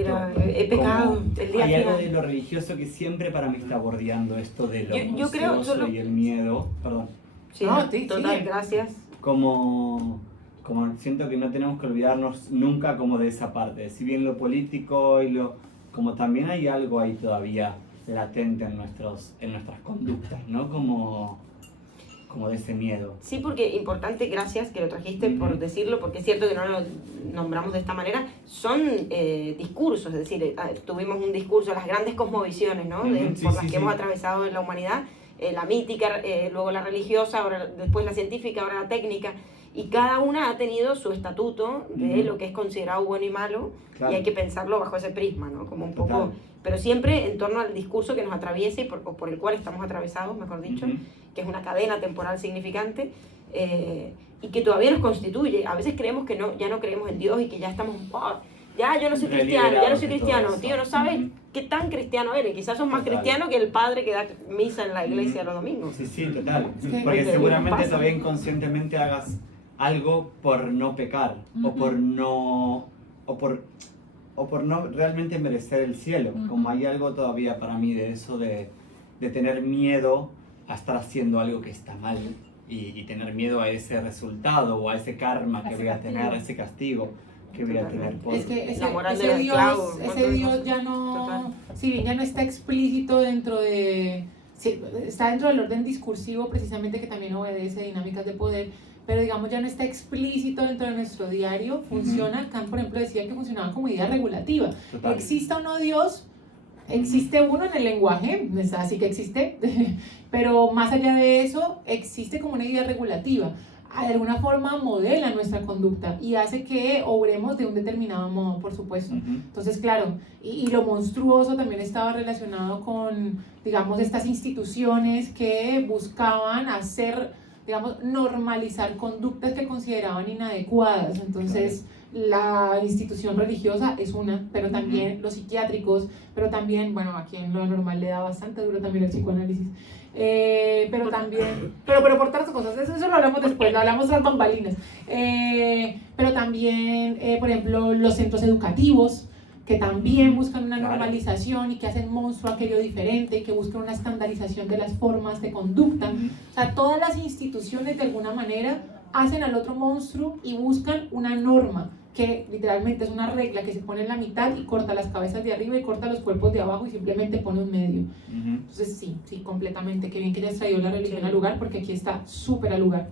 He pecado el día hay final. algo de lo religioso que siempre para mí está bordeando esto de lo Yo creo monstruoso y el miedo. Perdón. Sí, No, sí, total, sí. gracias. Como como siento que no tenemos que olvidarnos nunca como de esa parte. Si bien lo político y lo... como también hay algo ahí todavía latente en nuestras conductas, ¿no? Como de ese miedo. Sí, porque importante, gracias que lo trajiste por decirlo, porque es cierto que no lo nombramos de esta manera, son discursos, es decir, tuvimos un discurso, las grandes cosmovisiones, ¿no? Por las que hemos atravesado en la humanidad, la mítica, luego la religiosa, ahora, después la científica, ahora la técnica, y cada una ha tenido su estatuto de lo que es considerado bueno y malo, y hay que pensarlo bajo ese prisma, ¿no? Como un poco, pero siempre en torno al discurso que nos atraviesa o por el cual estamos atravesados, mejor dicho, que es una cadena temporal significante, y que todavía nos constituye. A veces creemos que ya no creemos en Dios y que ya estamos, ya yo no soy cristiano, tío, no sabes qué tan cristiano eres. Quizás sos más cristiano que el padre que da misa en la iglesia los domingos. Sí, total. Porque seguramente todavía inconscientemente hagas algo por no pecar, o por no realmente merecer el cielo. Como hay algo todavía para mí de eso de tener miedo a estar haciendo algo que está mal y tener miedo a ese resultado o a ese karma que voy a tener, a ese castigo que voy a tener. Es que ese Dios ya no, si bien ya no está explícito dentro de, sí, está dentro del orden discursivo precisamente, que también obedece dinámicas de poder, pero digamos ya no está explícito dentro de nuestro diario. Funciona, Kant por ejemplo decía que funcionaba como idea regulativa. Exista o no Dios, existe uno en el lenguaje, así que existe, pero más allá de eso, existe como una idea regulativa. De alguna forma modela nuestra conducta y hace que obremos de un determinado modo, por supuesto. Entonces, claro, y lo monstruoso también estaba relacionado con, digamos, estas instituciones que buscaban hacer, digamos, normalizar conductas que consideraban inadecuadas. Entonces, la institución religiosa es una, pero también los psiquiátricos, pero también, bueno, aquí en lo normal le da bastante duro también el psicoanálisis, pero también, pero por otras cosas, eso lo hablamos después, lo hablamos tras bambalinas, pero también, por ejemplo, los centros educativos, que también buscan una normalización y que hacen monstruo aquello diferente, y que buscan una estandarización de las formas de conducta. O sea, todas las instituciones de alguna manera hacen al otro monstruo y buscan una norma, que literalmente es una regla que se pone en la mitad y corta las cabezas de arriba y corta los cuerpos de abajo y simplemente pone un medio. Entonces sí, completamente. Qué bien que hayas traído la religión al lugar, porque aquí está súper al lugar.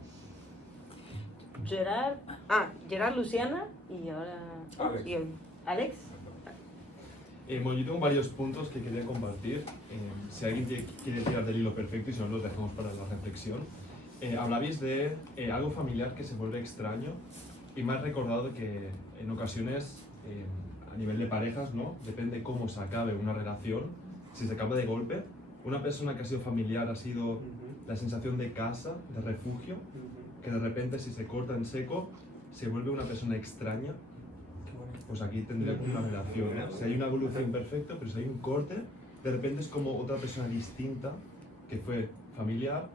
Gerard, Luciana y ahora Alex. Bueno, yo tengo varios puntos que quería compartir. Si alguien quiere tirar del hilo perfecto, y si no, los dejamos para la reflexión. Hablabais de algo familiar que se vuelve extraño, y me has recordado que en ocasiones, a nivel de parejas, ¿no? Depende cómo se acabe una relación. Si se acaba de golpe, una persona que ha sido familiar ha sido la sensación de casa, de refugio, que de repente, si se corta en seco, se vuelve una persona extraña. Pues aquí tendría como una relación, ¿no? Si hay una evolución perfecta, pero si hay un corte, de repente es como otra persona distinta que fue familiar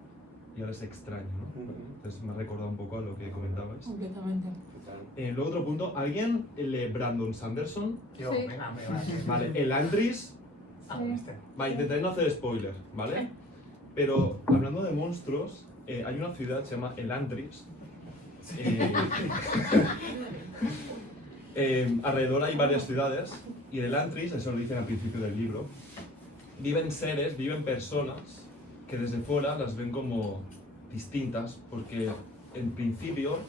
y ahora es extraño, ¿no? Entonces me ha recordado un poco a lo que comentabais. Completamente. Luego otro punto, ¿alguien lee Brandon Sanderson? Yo, Sí. venga. Vale, el Andris. Vale, intentaré no hacer spoiler, ¿vale? Pero hablando de monstruos, hay una ciudad que se llama El Andris. Alrededor hay varias ciudades, y en el Antris, eso lo dicen al principio del libro, viven personas que desde fuera las ven como distintas, porque en principio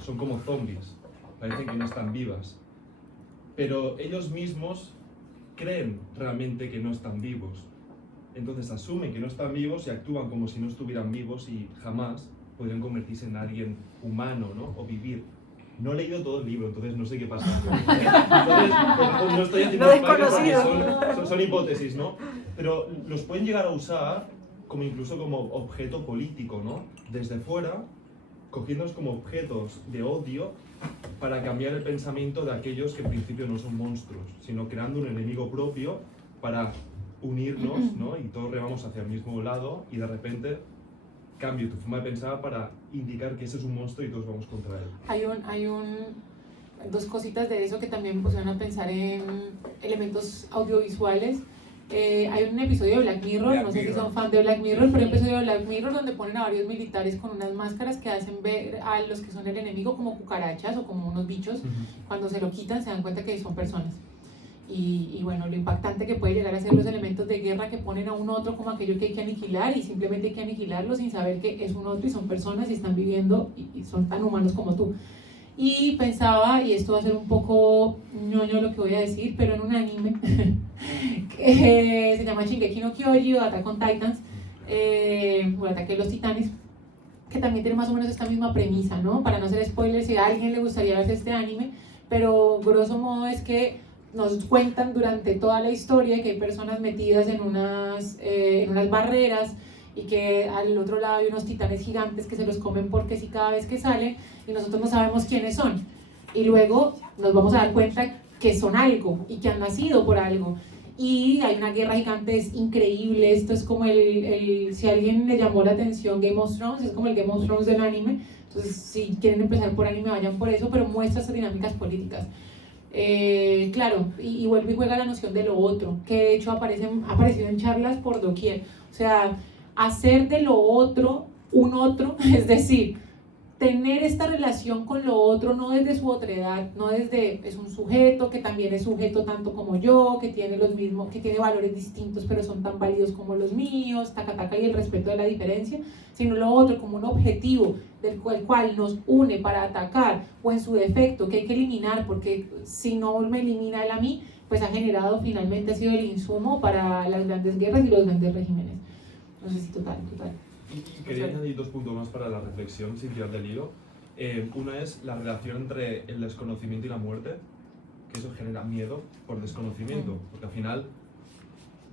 son como zombies, parecen que no están vivas, pero ellos mismos creen realmente que no están vivos, entonces asumen que no están vivos y actúan como si no estuvieran vivos y jamás podrían convertirse en alguien humano, ¿no? O vivir. No he leído todo el libro, entonces no sé qué pasa. Entonces, no estoy haciendo spoilers porque son hipótesis, ¿no? Pero los pueden llegar a usar como incluso como objeto político, ¿no? Desde fuera, cogiéndolos como objetos de odio para cambiar el pensamiento de aquellos que en principio no son monstruos, sino creando un enemigo propio para unirnos, ¿no? Y todos remamos hacia el mismo lado y de repente cambio tu forma de pensar para indicar que ese es un monstruo y todos vamos contra él. Hay dos cositas de eso que también pusieron a pensar en elementos audiovisuales. Hay un episodio de Black Mirror, no sé si son fan de Black Mirror, pero hay un episodio de Black Mirror donde ponen a varios militares con unas máscaras que hacen ver a los que son el enemigo como cucarachas o como unos bichos. Cuando se lo quitan se dan cuenta que son personas. Y bueno, lo impactante que puede llegar a ser los elementos de guerra que ponen a un otro como aquello que hay que aniquilar y simplemente hay que aniquilarlo sin saber que es un otro y son personas y están viviendo y son tan humanos como tú. Y pensaba, y esto va a ser un poco ñoño lo que voy a decir, pero en un anime que se llama Shingeki no Kyoji o Attack on Titans, o Ataque de los Titanes, que también tiene más o menos esta misma premisa, ¿no? Para no hacer spoilers, si a alguien le gustaría ver este anime, pero grosso modo es que nos cuentan durante toda la historia que hay personas metidas en unas barreras y que al otro lado hay unos titanes gigantes que se los comen porque sí cada vez que salen y nosotros no sabemos quiénes son. Y luego nos vamos a dar cuenta que son algo y que han nacido por algo. Y hay una guerra gigante, es increíble. Esto es como si a alguien le llamó la atención Game of Thrones, es como el Game of Thrones del anime. Entonces, si quieren empezar por anime, vayan por eso, pero muestra estas dinámicas políticas. Claro, y vuelve y juega la noción de lo otro, que de hecho ha aparecido en charlas por doquier. O sea, hacer de lo otro un otro, es decir, tener esta relación con lo otro no desde su otredad, no desde es un sujeto que también es sujeto tanto como yo, que tiene los mismos, que tiene valores distintos pero son tan válidos como los míos, y el respeto de la diferencia, sino lo otro como un objetivo del cual nos une para atacar o en su defecto que hay que eliminar porque si no me elimina él a mí, pues ha generado finalmente, ha sido el insumo para las grandes guerras y los grandes regímenes. No sé si total. Quería añadir 2 puntos más para la reflexión sin tirar del hilo. Una es la relación entre el desconocimiento y la muerte, que eso genera miedo por desconocimiento, porque al final,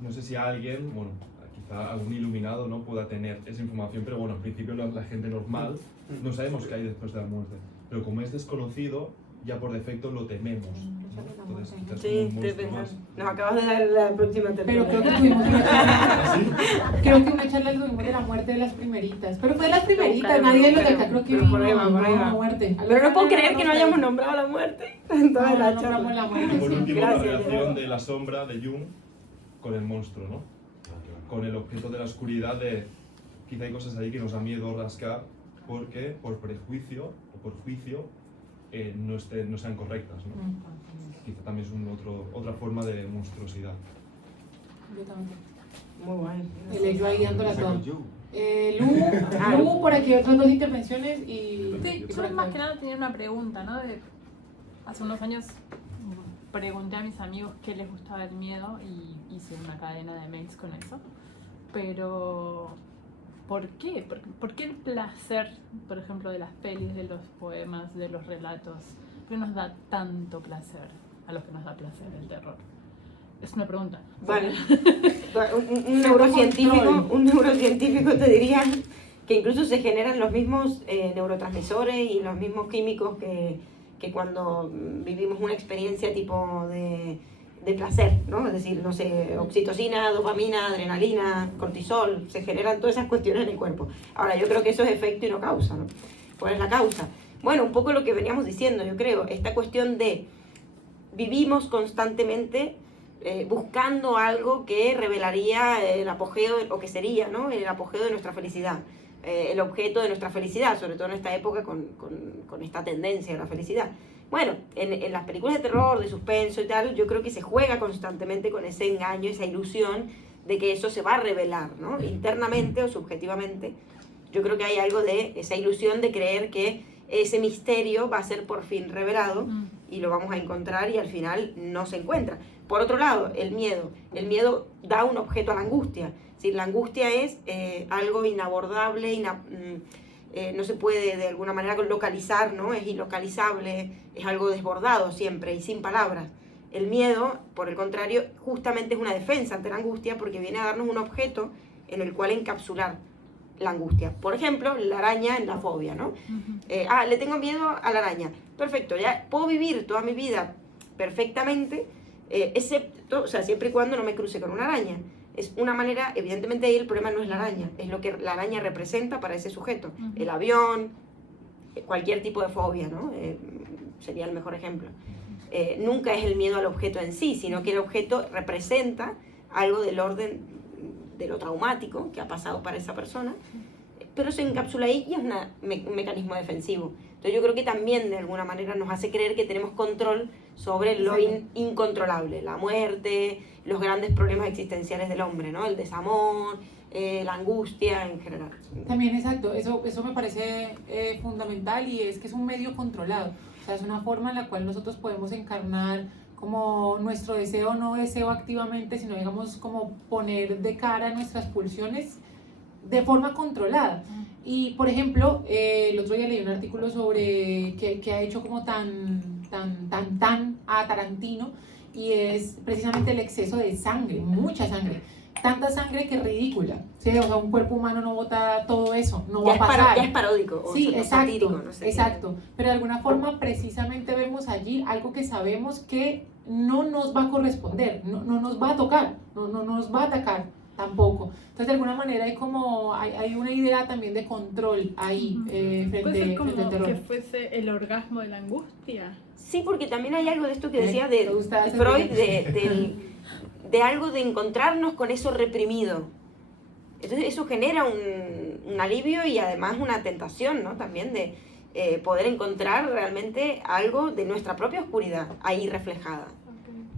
no sé si alguien, bueno, quizá algún iluminado no pueda tener esa información, pero bueno, al principio la gente normal no sabemos qué hay después de la muerte, pero como es desconocido, ya por defecto lo tememos, ¿no? Entonces, quizás Sí, como un monstruo más. nos acabas de dar la próxima Pero temporada. creo que tuvimos una charla, creo que una charla tuvimos de la muerte de las primeritas, pero fue de las primeritas, nadie de los de acá creo que pero por ahí va, la muerte. Pero no puedo creer que no hayamos nombrado la muerte en toda No, la no charla. nombramos la Y muerte, por sí. último, Gracias, la relación Gerardo. de la sombra de Jung con el monstruo, ¿no? Con el objeto de la oscuridad de quizá hay cosas ahí que nos da miedo rascar porque por prejuicio o por juicio no sean correctas, ¿no? Quizá también es otra forma de monstruosidad. Muy guay. El ello ahí dándola todo. Lu, por aquí otras 2 intervenciones y... Sí, y por yo acá. más que nada tenía una pregunta, ¿no? Hace unos años pregunté a mis amigos qué les gustaba el miedo y hice una cadena de mails con eso. Pero, ¿por qué? ¿Por qué el placer, por ejemplo, de las pelis, de los poemas, de los relatos? ¿Por qué nos da tanto placer a los que nos da placer el terror? Es una pregunta. Vale. Un neurocientífico te diría que incluso se generan los mismos neurotransmisores y los mismos químicos que cuando vivimos una experiencia tipo de placer, ¿no? Es decir, no sé, oxitocina, dopamina, adrenalina, cortisol, se generan todas esas cuestiones en el cuerpo. Ahora, yo creo que eso es efecto y no causa, ¿no? ¿Cuál es la causa? Bueno, un poco lo que veníamos diciendo, yo creo, esta cuestión de vivimos constantemente buscando algo que revelaría el apogeo, o que sería, ¿no? El apogeo de nuestra felicidad, el objeto de nuestra felicidad, sobre todo en esta época con esta tendencia a la felicidad. Bueno, en las películas de terror, de suspenso y tal, yo creo que se juega constantemente con ese engaño, esa ilusión de que eso se va a revelar, ¿no? Internamente o subjetivamente. Yo creo que hay algo de esa ilusión de creer que ese misterio va a ser por fin revelado y lo vamos a encontrar y al final no se encuentra. Por otro lado, el miedo da un objeto a la angustia. Es decir, la angustia es algo inabordable, no se puede de alguna manera localizar, ¿no? Es ilocalizable, es algo desbordado siempre y sin palabras. El miedo, por el contrario, justamente es una defensa ante la angustia porque viene a darnos un objeto en el cual encapsular la angustia. Por ejemplo, la araña en la fobia, ¿no? Le tengo miedo a la araña. Perfecto, ya puedo vivir toda mi vida perfectamente, excepto, o sea, siempre y cuando no me cruce con una araña. Es una manera, evidentemente ahí el problema no es la araña, es lo que la araña representa para ese sujeto. El avión, cualquier tipo de fobia, ¿no? Sería el mejor ejemplo. Nunca es el miedo al objeto en sí, sino que el objeto representa algo del orden de lo traumático que ha pasado para esa persona, pero se encapsula ahí y es un mecanismo defensivo. Entonces yo creo que también de alguna manera nos hace creer que tenemos control sobre lo incontrolable, la muerte, los grandes problemas existenciales del hombre, ¿no? El desamor, la angustia en general. También, exacto, eso me parece fundamental, y es que es un medio controlado, o sea, es una forma en la cual nosotros podemos encarnar como nuestro deseo, no deseo activamente, sino digamos como poner de cara nuestras pulsiones de forma controlada. Y por ejemplo, el otro día leí un artículo sobre que ha hecho como tan a Tarantino, y es precisamente el exceso de sangre, mucha sangre. Tanta sangre que es ridícula, ¿sí? O sea, un cuerpo humano no bota todo eso, no va a pasar. Ya es paródico, o sí, exacto, satírico, no sé. Exacto, pero de alguna forma precisamente vemos allí algo que sabemos que no nos va a corresponder, no nos va a tocar, no nos va a atacar tampoco. Entonces de alguna manera hay una idea también de control ahí frente Puede ser al como terror. que fuese el orgasmo de la angustia. Sí, porque también hay algo de esto que decía Me de gusta ese Freud, término. de algo de encontrarnos con eso reprimido. Entonces eso genera un alivio y además una tentación, ¿no? También de poder encontrar realmente algo de nuestra propia oscuridad ahí reflejada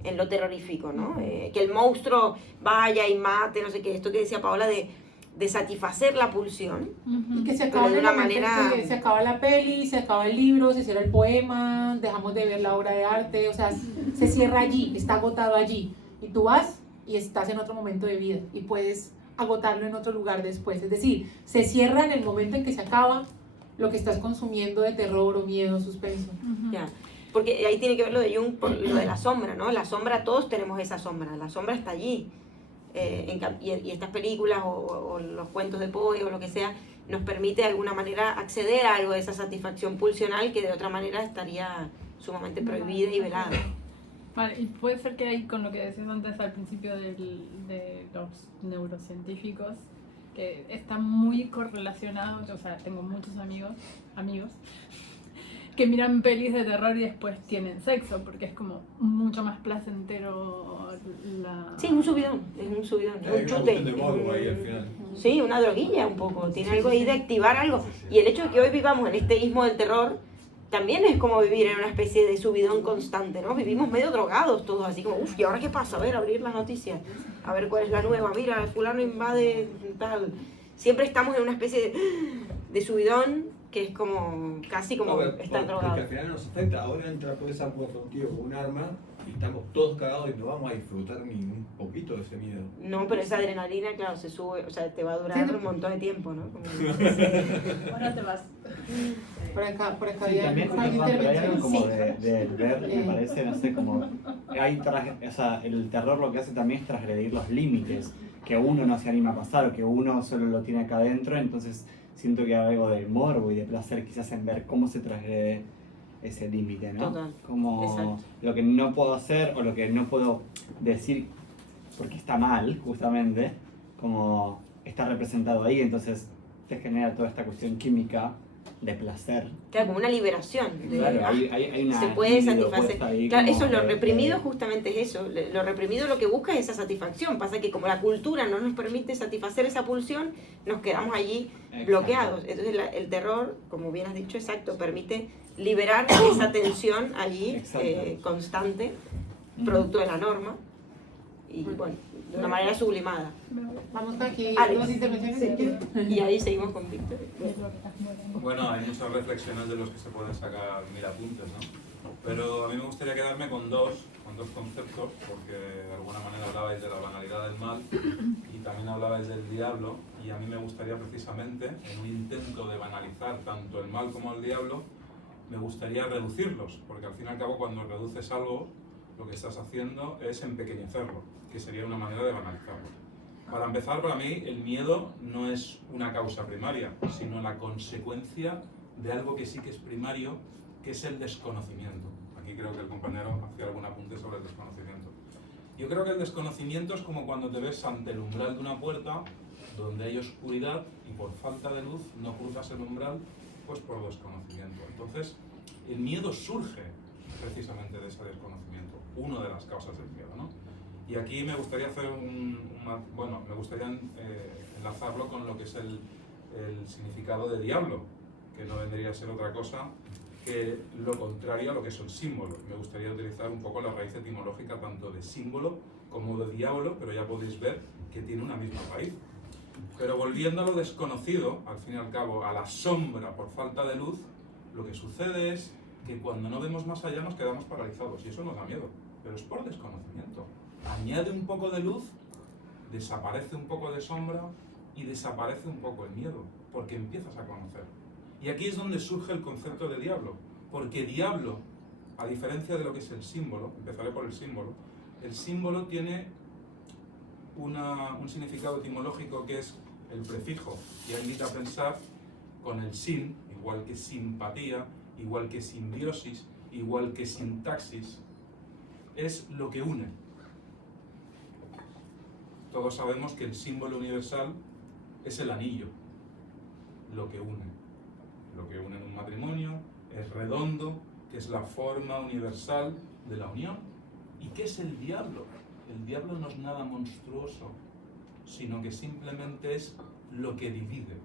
en lo terrorífico, ¿no? Que el monstruo vaya y mate, no sé qué, esto que decía Paola de satisfacer la pulsión. Y que se Pero acaba de de una una manera manera- se acaba la peli, se acaba el libro, se cierra el poema, dejamos de ver la obra de arte, o sea, se cierra allí, está agotado allí, y tú vas y estás en otro momento de vida y puedes agotarlo en otro lugar después, es decir, se cierra en el momento en que se acaba lo que estás consumiendo de terror o miedo, suspenso. Ya. Porque ahí tiene que ver lo de Jung, por lo de la sombra, ¿no? La sombra, todos tenemos esa sombra, la sombra está allí. Y estas películas o los cuentos de Poe o lo que sea, nos permite de alguna manera acceder a algo de esa satisfacción pulsional que de otra manera estaría sumamente prohibida y velada. Vale, y puede ser que ahí con lo que decías antes al principio de los neurocientíficos, que está muy correlacionado, o sea, tengo muchos amigos que miran pelis de terror y después tienen sexo, porque es como mucho más placentero Sí, un subidón, es un subidón, Hay un una chute. cuestión de morbo ahí al final. Sí, una droguilla un poco, tiene algo ahí de activar algo. Y el hecho de que hoy vivamos en este ismo del terror también es como vivir en una especie de subidón constante, ¿no? Vivimos medio drogados todos, así como, uff, ¿y ahora qué pasa? A ver, abrir las noticias, a ver cuál es la nueva, mira, el fulano invade, tal. Siempre estamos en una especie de subidón que es como, casi como estar drogado. Porque al final nos afecta. Ahora entra todo ese juego contigo con un arma y estamos todos cagados y no vamos a disfrutar ni un poquito de ese miedo. No, pero esa adrenalina, claro, se sube, o sea, te va a durar un montón de tiempo, ¿no? Como, Ahora te vas. Por acá Sí, había también una pero hay algo intervención. como Sí. de ver, me parece, no sé, como o sea, el terror lo que hace también es transgredir los límites que uno no se anima a pasar o que uno solo lo tiene acá adentro, entonces siento que hay algo de morbo y de placer quizás en ver cómo se transgrede ese límite, ¿no? Total. Como Exacto. lo que no puedo hacer o lo que no puedo decir porque está mal, justamente, como está representado ahí, entonces te genera toda esta cuestión química de placer. claro, como una liberación. De, Claro, hay una se puede libido satisfacer. puesta ahí Claro, como eso es lo que- reprimido, justamente es eso. Lo reprimido lo que busca es esa satisfacción. Pasa que como la cultura no nos permite satisfacer esa pulsión, nos quedamos allí Exacto. bloqueados. Entonces el terror, como bien has dicho, exacto, permite liberar esa tensión allí Exacto. constante, Mm. producto de la norma, y bueno, de una manera sublimada. Vamos con aquí Alex. dos intervenciones. Y ahí seguimos con Víctor. Bueno, hay muchas reflexiones de los que se pueden sacar mil apuntes, ¿no? Pero a mí me gustaría quedarme con dos conceptos, porque de alguna manera hablabais de la banalidad del mal y también hablabais del diablo, y a mí me gustaría precisamente, en un intento de banalizar tanto el mal como el diablo, me gustaría reducirlos, porque al fin y al cabo cuando reduces algo, lo que estás haciendo es empequeñecerlo, que sería una manera de banalizarlo. Para empezar, para mí, el miedo no es una causa primaria, sino la consecuencia de algo que sí que es primario, que es el desconocimiento. Aquí creo que el compañero hacía algún apunte sobre el desconocimiento. Yo creo que el desconocimiento es como cuando te ves ante el umbral de una puerta donde hay oscuridad y por falta de luz no cruzas el umbral, pues por desconocimiento. Entonces, el miedo surge precisamente de ese desconocimiento, una de las causas del miedo, ¿no? Y aquí me gustaría hacer me gustaría enlazarlo con lo que es el significado de diablo, que no vendría a ser otra cosa que lo contrario a lo que es el símbolo. Me gustaría utilizar un poco la raíz etimológica tanto de símbolo como de diablo, pero ya podéis ver que tiene una misma raíz. Pero volviendo a lo desconocido, al fin y al cabo, a la sombra por falta de luz, lo que sucede es que cuando no vemos más allá nos quedamos paralizados, y eso nos da miedo, pero es por desconocimiento. Añade un poco de luz, desaparece un poco de sombra y desaparece un poco el miedo, porque empiezas a conocer. Y aquí es donde surge el concepto de diablo, porque diablo, a diferencia de lo que es el símbolo, empezaré por el símbolo tiene un significado etimológico que es el prefijo, y invita a pensar con el sin, igual que simpatía, igual que simbiosis, igual que sintaxis, es lo que une. Todos sabemos que el símbolo universal es el anillo, lo que une. Lo que une en un matrimonio es redondo, que es la forma universal de la unión. ¿Y qué es el diablo? El diablo no es nada monstruoso, sino que simplemente es lo que divide.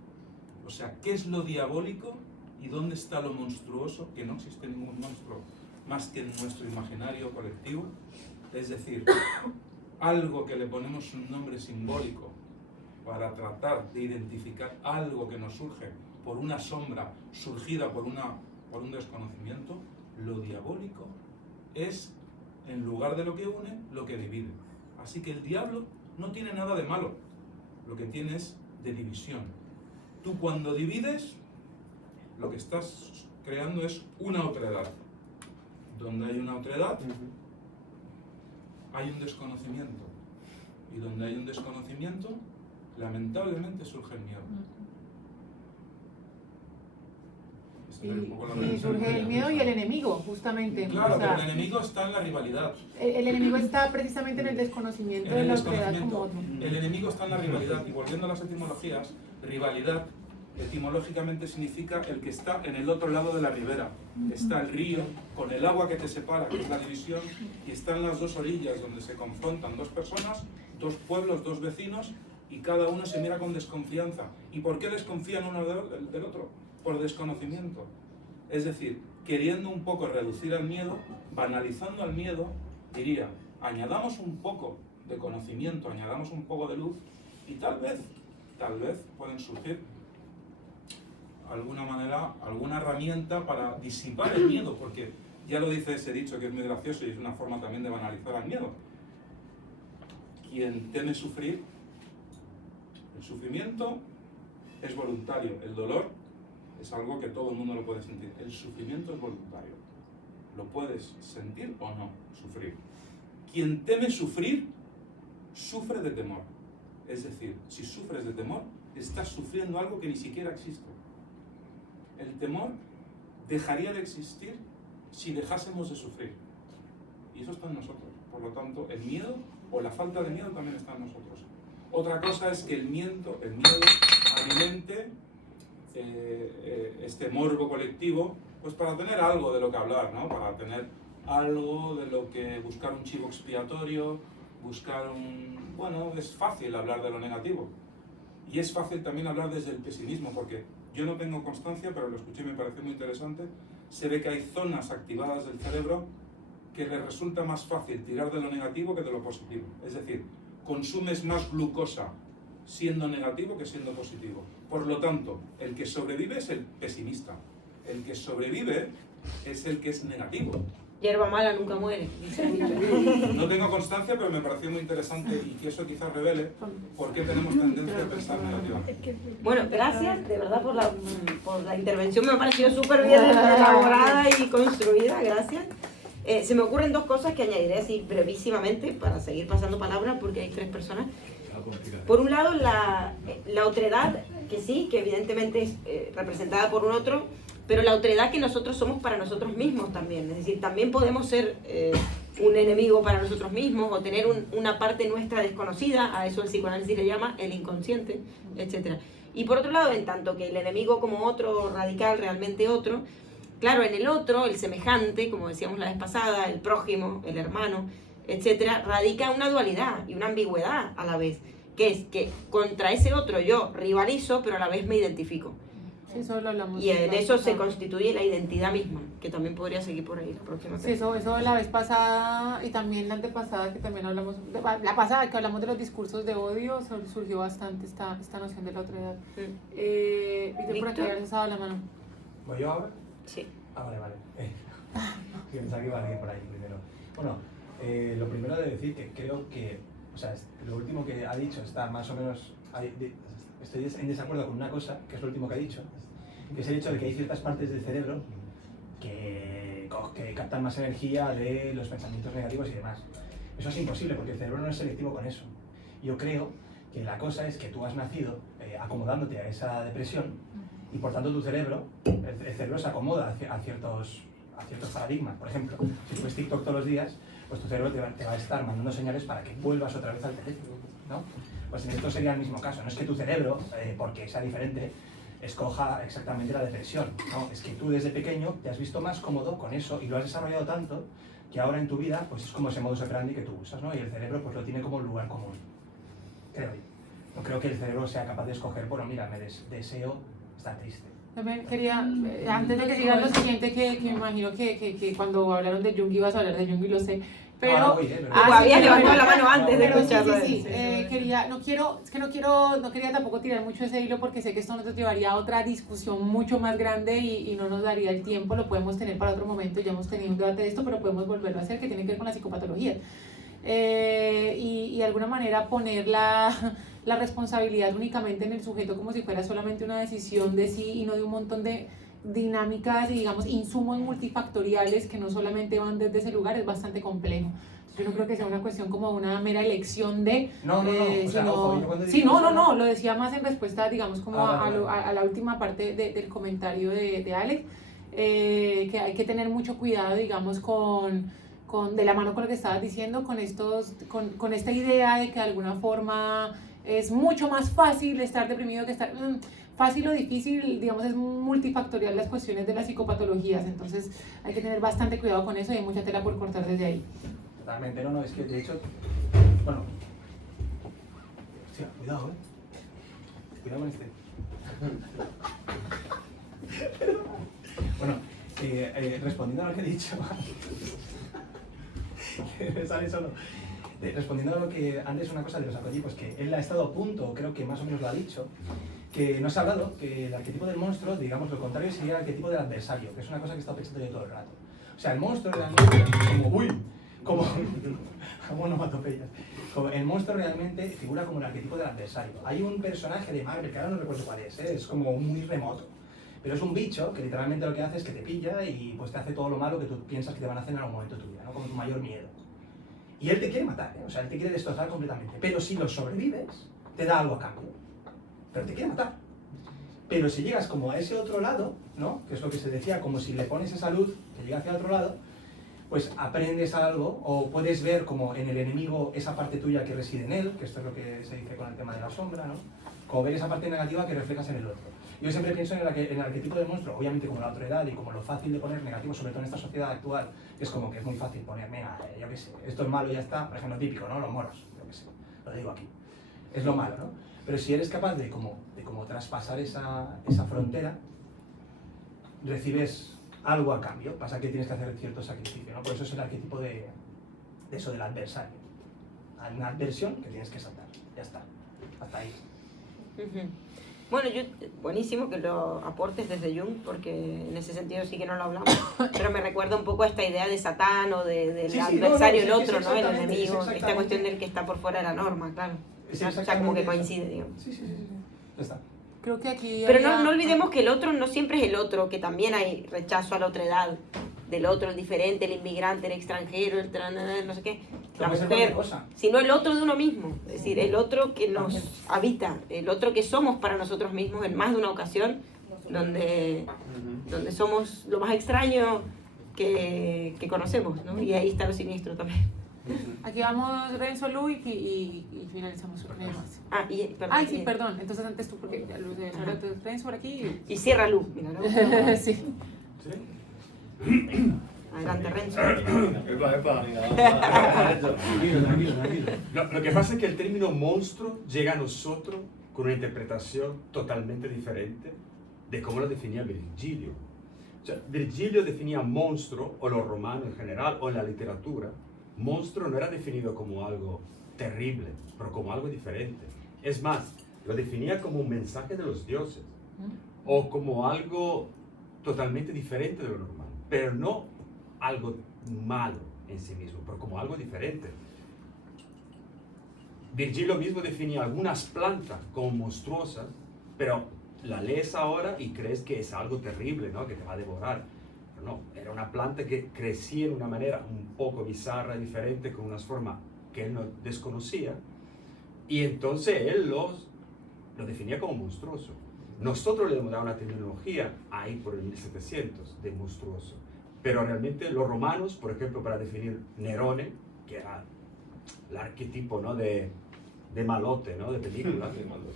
O sea, ¿qué es lo diabólico y dónde está lo monstruoso? Que no existe ningún monstruo más que en nuestro imaginario colectivo. Es decir, algo que le ponemos un nombre simbólico para tratar de identificar algo que nos surge por una sombra surgida por un desconocimiento. Lo diabólico es, en lugar de lo que une, lo que divide. Así que el diablo no tiene nada de malo, lo que tiene es de división. Tú cuando divides, lo que estás creando es una otredad. Donde hay una otredad, hay un desconocimiento. Y donde hay un desconocimiento, lamentablemente surge el miedo. Y surge el miedo y el enemigo, justamente. Claro, o sea, pero el enemigo está en la rivalidad. El enemigo está precisamente en el desconocimiento de la otredad como otro. El enemigo está en la rivalidad. Y volviendo a las etimologías, rivalidad etimológicamente significa el que está en el otro lado de la ribera. Está el río con el agua que te separa, que es la división, y están las dos orillas donde se confrontan dos personas, dos pueblos, dos vecinos, y cada uno se mira con desconfianza. ¿Y por qué desconfían uno del otro? Por desconocimiento. Es decir, queriendo un poco reducir al miedo, banalizando al miedo, diría, añadamos un poco de conocimiento, añadamos un poco de luz, y tal vez pueden surgir alguna manera, alguna herramienta para disipar el miedo, porque ya lo dice ese dicho que es muy gracioso y es una forma también de banalizar al miedo. Quien teme sufrir, el sufrimiento es voluntario, el dolor es algo que todo el mundo lo puede sentir. El sufrimiento es voluntario. Lo puedes sentir o no, sufrir. Quien teme sufrir, sufre de temor. Es decir, si sufres de temor, estás sufriendo algo que ni siquiera existe. El temor dejaría de existir si dejásemos de sufrir. Y eso está en nosotros. Por lo tanto, el miedo o la falta de miedo también está en nosotros. Otra cosa es que el miedo alimente este morbo colectivo, pues para tener algo de lo que hablar, ¿no? Para tener algo de lo que buscar un chivo expiatorio, bueno, es fácil hablar de lo negativo. Y es fácil también hablar desde el pesimismo, porque yo no tengo constancia, pero lo escuché y me pareció muy interesante. Se ve que hay zonas activadas del cerebro que les resulta más fácil tirar de lo negativo que de lo positivo. Es decir, consumes más glucosa siendo negativo que siendo positivo. Por lo tanto, el que sobrevive es el pesimista. El que sobrevive es el que es negativo. Hierba mala nunca muere, dice el dicho. No tengo constancia, pero me pareció muy interesante y que eso quizás revele por qué tenemos tendencia a pensar negativamente. Bueno, gracias de verdad por la intervención, me ha parecido súper bien elaborada y construida, gracias. Se me ocurren dos cosas que añadiré así brevísimamente para seguir pasando palabra porque hay 3 personas. Por un lado, la otredad, que sí, que evidentemente es representada por un otro, pero la otredad que nosotros somos para nosotros mismos también. Es decir, también podemos ser un enemigo para nosotros mismos o tener una parte nuestra desconocida, a eso el psicoanálisis le llama el inconsciente, etc. Y por otro lado, en tanto que el enemigo como otro radical, realmente otro, claro, en el otro, el semejante, como decíamos la vez pasada, el prójimo, el hermano, etcétera, radica una dualidad y una ambigüedad a la vez, que es que contra ese otro yo rivalizo, pero a la vez me identifico. Sí, eso lo hablamos. Y en la vez eso se pasada. constituye la identidad misma, que también podría seguir por ahí la próxima Sí, eso la vez pasada y también la antepasada, que también hablamos, la pasada que hablamos de los discursos de odio, surgió bastante esta noción de la otra edad. Víctor, por aquí Víctor. habías alzado la mano. ¿Voy yo ahora? Sí. Ah, vale. Que pensaba que iba alguien por ahí primero. Bueno, lo primero de decir que creo que, o sea, lo último que ha dicho está más o menos, estoy en desacuerdo con una cosa, que es lo último que ha dicho, que es el hecho de que hay ciertas partes del cerebro que captan más energía de los pensamientos negativos y demás. Eso es imposible porque el cerebro no es selectivo con eso. Yo creo que la cosa es que tú has nacido acomodándote a esa depresión y por tanto tu cerebro, el cerebro se acomoda a ciertos paradigmas. Por ejemplo, si tú ves TikTok todos los días, pues tu cerebro te va a estar mandando señales para que vuelvas otra vez al teléfono, ¿no? Pues en esto sería el mismo caso. No es que tu cerebro, porque sea diferente, escoja exactamente la depresión, ¿no? Es que tú desde pequeño te has visto más cómodo con eso y lo has desarrollado tanto que ahora en tu vida pues es como ese modus operandi que tú usas, ¿no? Y el cerebro pues lo tiene como un lugar común, creo yo. No creo que el cerebro sea capaz de escoger, bueno, mira, me deseo estar triste. También quería, antes de que sigan lo siguiente, que me imagino que cuando hablaron de Jung ibas a hablar de Jung y lo sé, pero... Ahora voy, pero... había sí, levantado pero- la mano antes de pero escucharlo. sí, quería, no quería tampoco tirar mucho ese hilo porque sé que esto nos llevaría a otra discusión mucho más grande y no nos daría el tiempo, lo podemos tener para otro momento, ya hemos tenido un debate de esto, pero podemos volverlo a hacer, que tiene que ver con la psicopatología. Y de alguna manera poner la responsabilidad únicamente en el sujeto como si fuera solamente una decisión de sí y no de un montón de dinámicas y digamos insumos multifactoriales que no solamente van desde ese lugar, es bastante complejo. Yo no creo que sea una cuestión como una mera elección de... No, o sea, sino, ojo, yo cuando he sí, dicho eso- no, lo decía más en respuesta, digamos, como vale. a la última parte del comentario de Alex, que hay que tener mucho cuidado, digamos, de la mano con lo que estabas diciendo, con esta idea de que de alguna forma es mucho más fácil estar deprimido que estar... fácil o difícil, digamos, es multifactorial las cuestiones de las psicopatologías, entonces hay que tener bastante cuidado con eso y hay mucha tela por cortar desde ahí. Totalmente, no, es que de hecho, bueno, hostia, cuidado, cuidado con este. Bueno, respondiendo a lo que he dicho, que me sale solo, respondiendo a lo que antes una cosa de los arquetipos, que él ha estado a punto, creo que más o menos lo ha dicho, que nos ha hablado que el arquetipo del monstruo, digamos, lo contrario sería el arquetipo del adversario, que es una cosa que he estado pensando yo todo el rato. O sea, el monstruo realmente, como onomatopeyas. El monstruo realmente figura como el arquetipo del adversario. Hay un personaje de Marvel, que ahora no recuerdo cuál es como muy remoto, pero es un bicho que literalmente lo que hace es que te pilla y pues te hace todo lo malo que tú piensas que te van a hacer en algún momento de tu vida, ¿no? Como tu mayor miedo. Y él te quiere matar, o sea, él te quiere destrozar completamente, pero si lo sobrevives, te da algo a cambio, pero te quiere matar. Pero si llegas como a ese otro lado, ¿no? Que es lo que se decía, como si le pones esa luz que llega hacia el otro lado, pues aprendes algo o puedes ver como en el enemigo esa parte tuya que reside en él, que esto es lo que se dice con el tema de la sombra, ¿no? Como ver esa parte negativa que reflejas en el otro. Yo siempre pienso en el arquetipo del monstruo, obviamente como la otredad y como lo fácil de poner negativo, sobre todo en esta sociedad actual, que es como que es muy fácil poner, venga, yo qué sé, esto es malo y ya está, por ejemplo, típico, ¿no? Los moros, yo qué sé, lo digo aquí, es lo malo, ¿no? Pero si eres capaz de como traspasar esa frontera, recibes algo a cambio, pasa que tienes que hacer cierto sacrificio, ¿no? Por eso es el arquetipo de eso, del adversario. Hay una adversión que tienes que saltar, ya está, hasta ahí. Bueno, buenísimo que lo aportes desde Jung, porque en ese sentido sí que no lo hablamos, pero me recuerda un poco a esta idea de Satán o del Sí, adversario, no, el otro, sí, ¿no? El exactamente, enemigo, es esta cuestión del que está por fuera de la norma, claro. Sí, O sea, como que exactamente coincide, eso. digamos. Sí, ya está. Creo que aquí... Pero no olvidemos que el otro no siempre es el otro, que también hay rechazo a la otra edad, del otro, el diferente, el inmigrante, el extranjero, no sé qué, la puede ser mujer, cualquier cosa. sino el otro de uno mismo, es decir, el otro que nos habita, el otro que somos para nosotros mismos en más de una ocasión, donde somos lo más extraño que conocemos, ¿no? Y ahí está lo siniestro también. Aquí vamos Renzo, Lu y finalizamos su más. Perdón, Ay, sí, perdón. Entonces antes tú, porque ya Lu debe saber, entonces Renzo por aquí. Y cierra Lu, mira, ¿no? Sí. ¿Sí? Adelante. adelante, Renzo. Tranquilo. Lo que pasa es que el término monstruo llega a nosotros con una interpretación totalmente diferente de cómo lo definía Virgilio. O sea, Virgilio definía monstruo, o los romanos en general, o en la literatura. Monstruo no era definido como algo terrible, pero como algo diferente. Es más, lo definía como un mensaje de los dioses, o como algo totalmente diferente de lo normal, pero no algo malo en sí mismo, pero como algo diferente. Virgilio mismo definía algunas plantas como monstruosas, pero la lees ahora y crees que es algo terrible, ¿no? Que te va a devorar. Pero no, era una planta que crecía de una manera un poco bizarra, diferente, con unas formas que él no desconocía, y entonces él lo definía como monstruoso. Nosotros le hemos dado una terminología ahí por el 1700 de monstruoso, pero realmente los romanos, por ejemplo, para definir Nerone, que era el arquetipo, ¿no? de malote, ¿no? De película,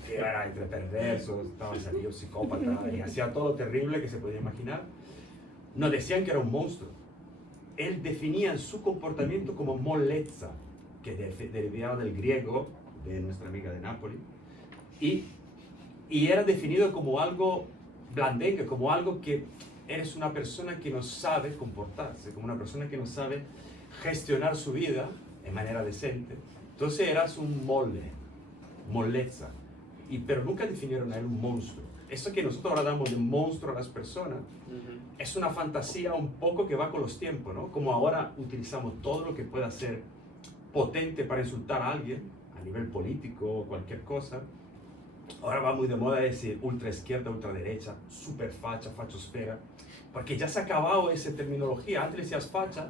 que era entre perverso, estaba salido psicópata y hacía todo lo terrible que se podía imaginar, nos decían que era un monstruo. Él definía su comportamiento como mollezza, que derivaba del griego de nuestra amiga de Nápoles, y era definido como algo blandengue, como algo que eres una persona que no sabe comportarse, como una persona que no sabe gestionar su vida de manera decente. Entonces eras un mollezza, pero nunca definieron a él un monstruo. Eso que nosotros ahora damos de monstruo a las personas es una fantasía un poco que va con los tiempos, ¿no? Como ahora utilizamos todo lo que pueda ser potente para insultar a alguien, a nivel político o cualquier cosa. Ahora va muy de moda decir ultra izquierda, ultra derecha, super facha, fachosfera, porque ya se ha acabado esa terminología. Antes le decías facha